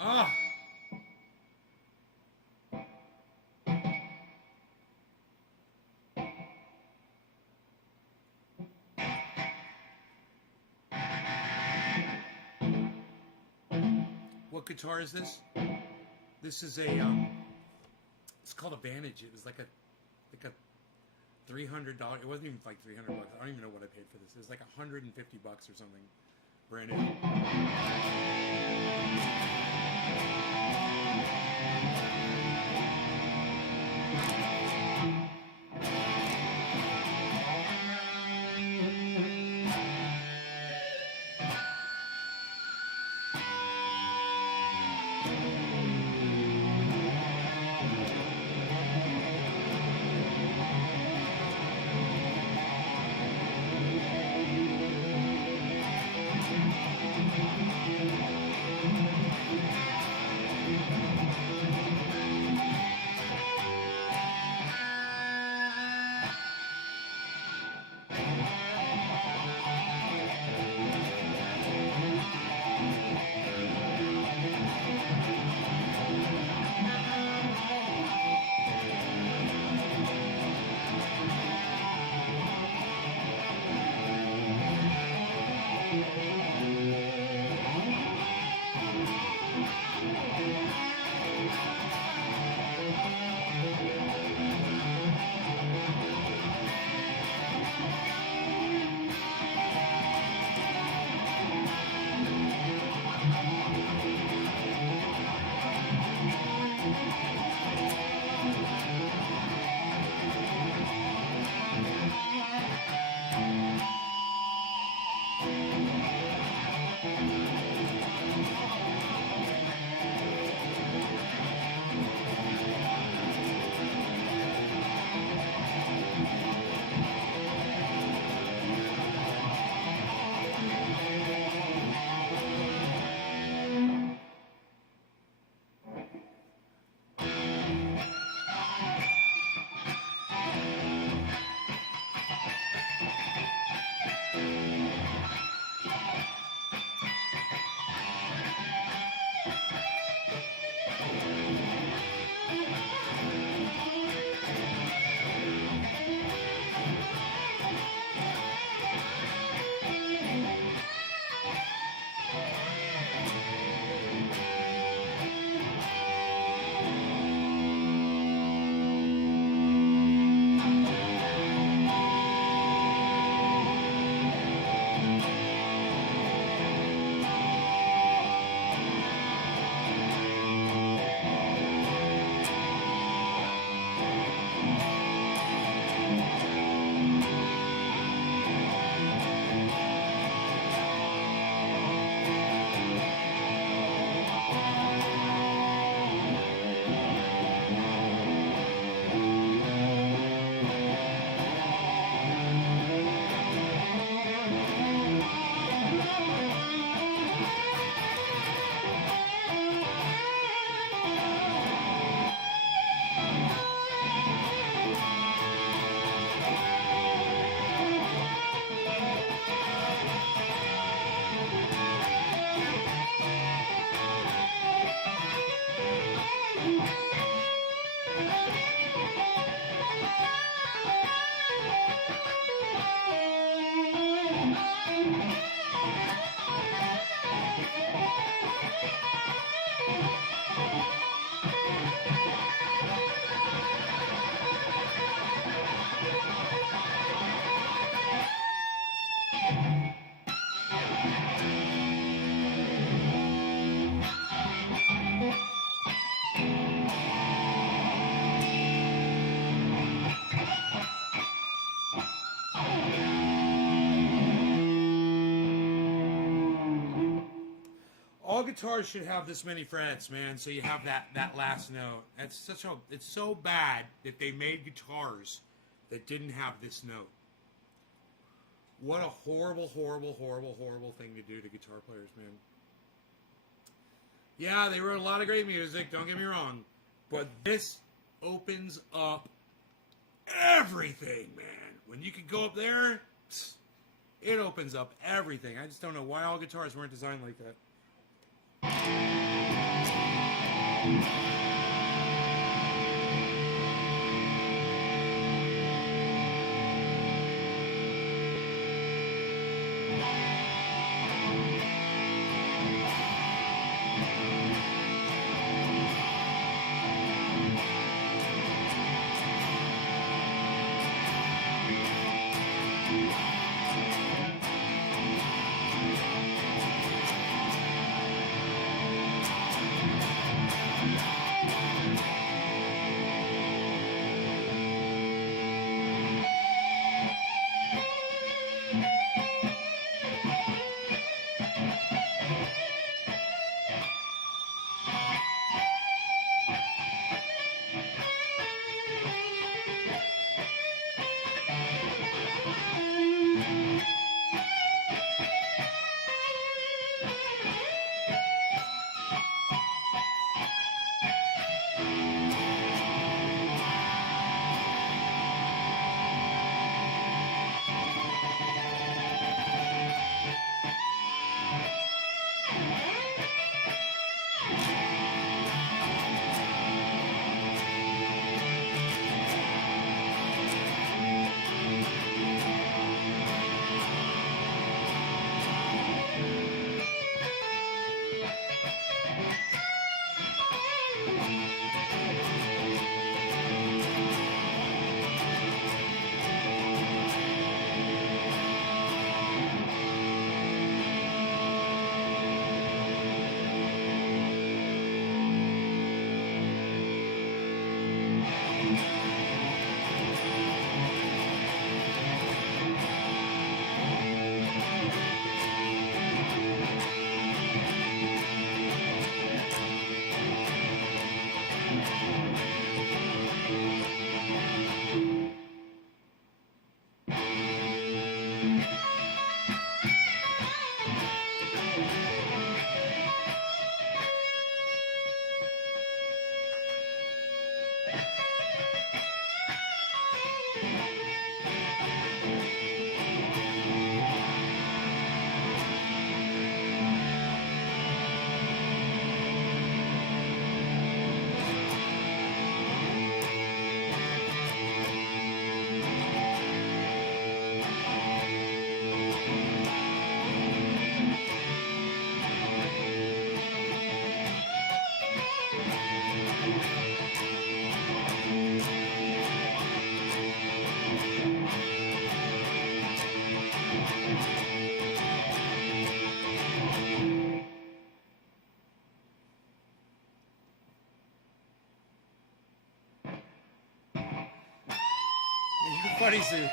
Ah! What guitar is this? This is a it's called a Vantage. It was like a $300. It wasn't even like $300. I don't even know what I paid for this. It was like $150 or something. Brand new. All guitars should have this many frets, man. So you have that last note. It's so bad that they made guitars that didn't have this note. What a horrible, horrible, horrible, horrible thing to do to guitar players, man. Yeah, they wrote a lot of great music. Don't get me wrong, but this opens up everything, man. When you can go up there, it opens up everything. I just don't know why all guitars weren't designed like that. Funny suit.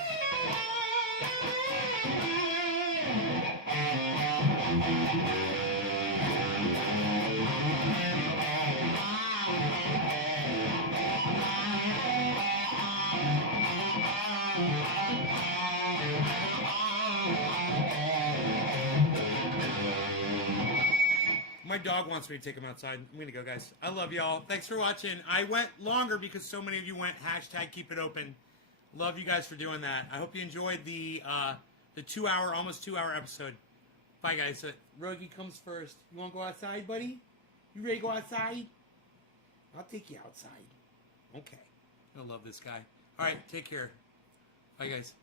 My dog wants me to take him outside. I'm going to go, guys. I love y'all. Thanks for watching. I went longer because so many of you went #keep it open. Love you guys for doing that. I hope you enjoyed the 2-hour, almost 2-hour episode. Bye, guys. Rogie comes first. You want to go outside, buddy? You ready to go outside? I'll take you outside. Okay. I love this guy. All right, take care. Bye, guys.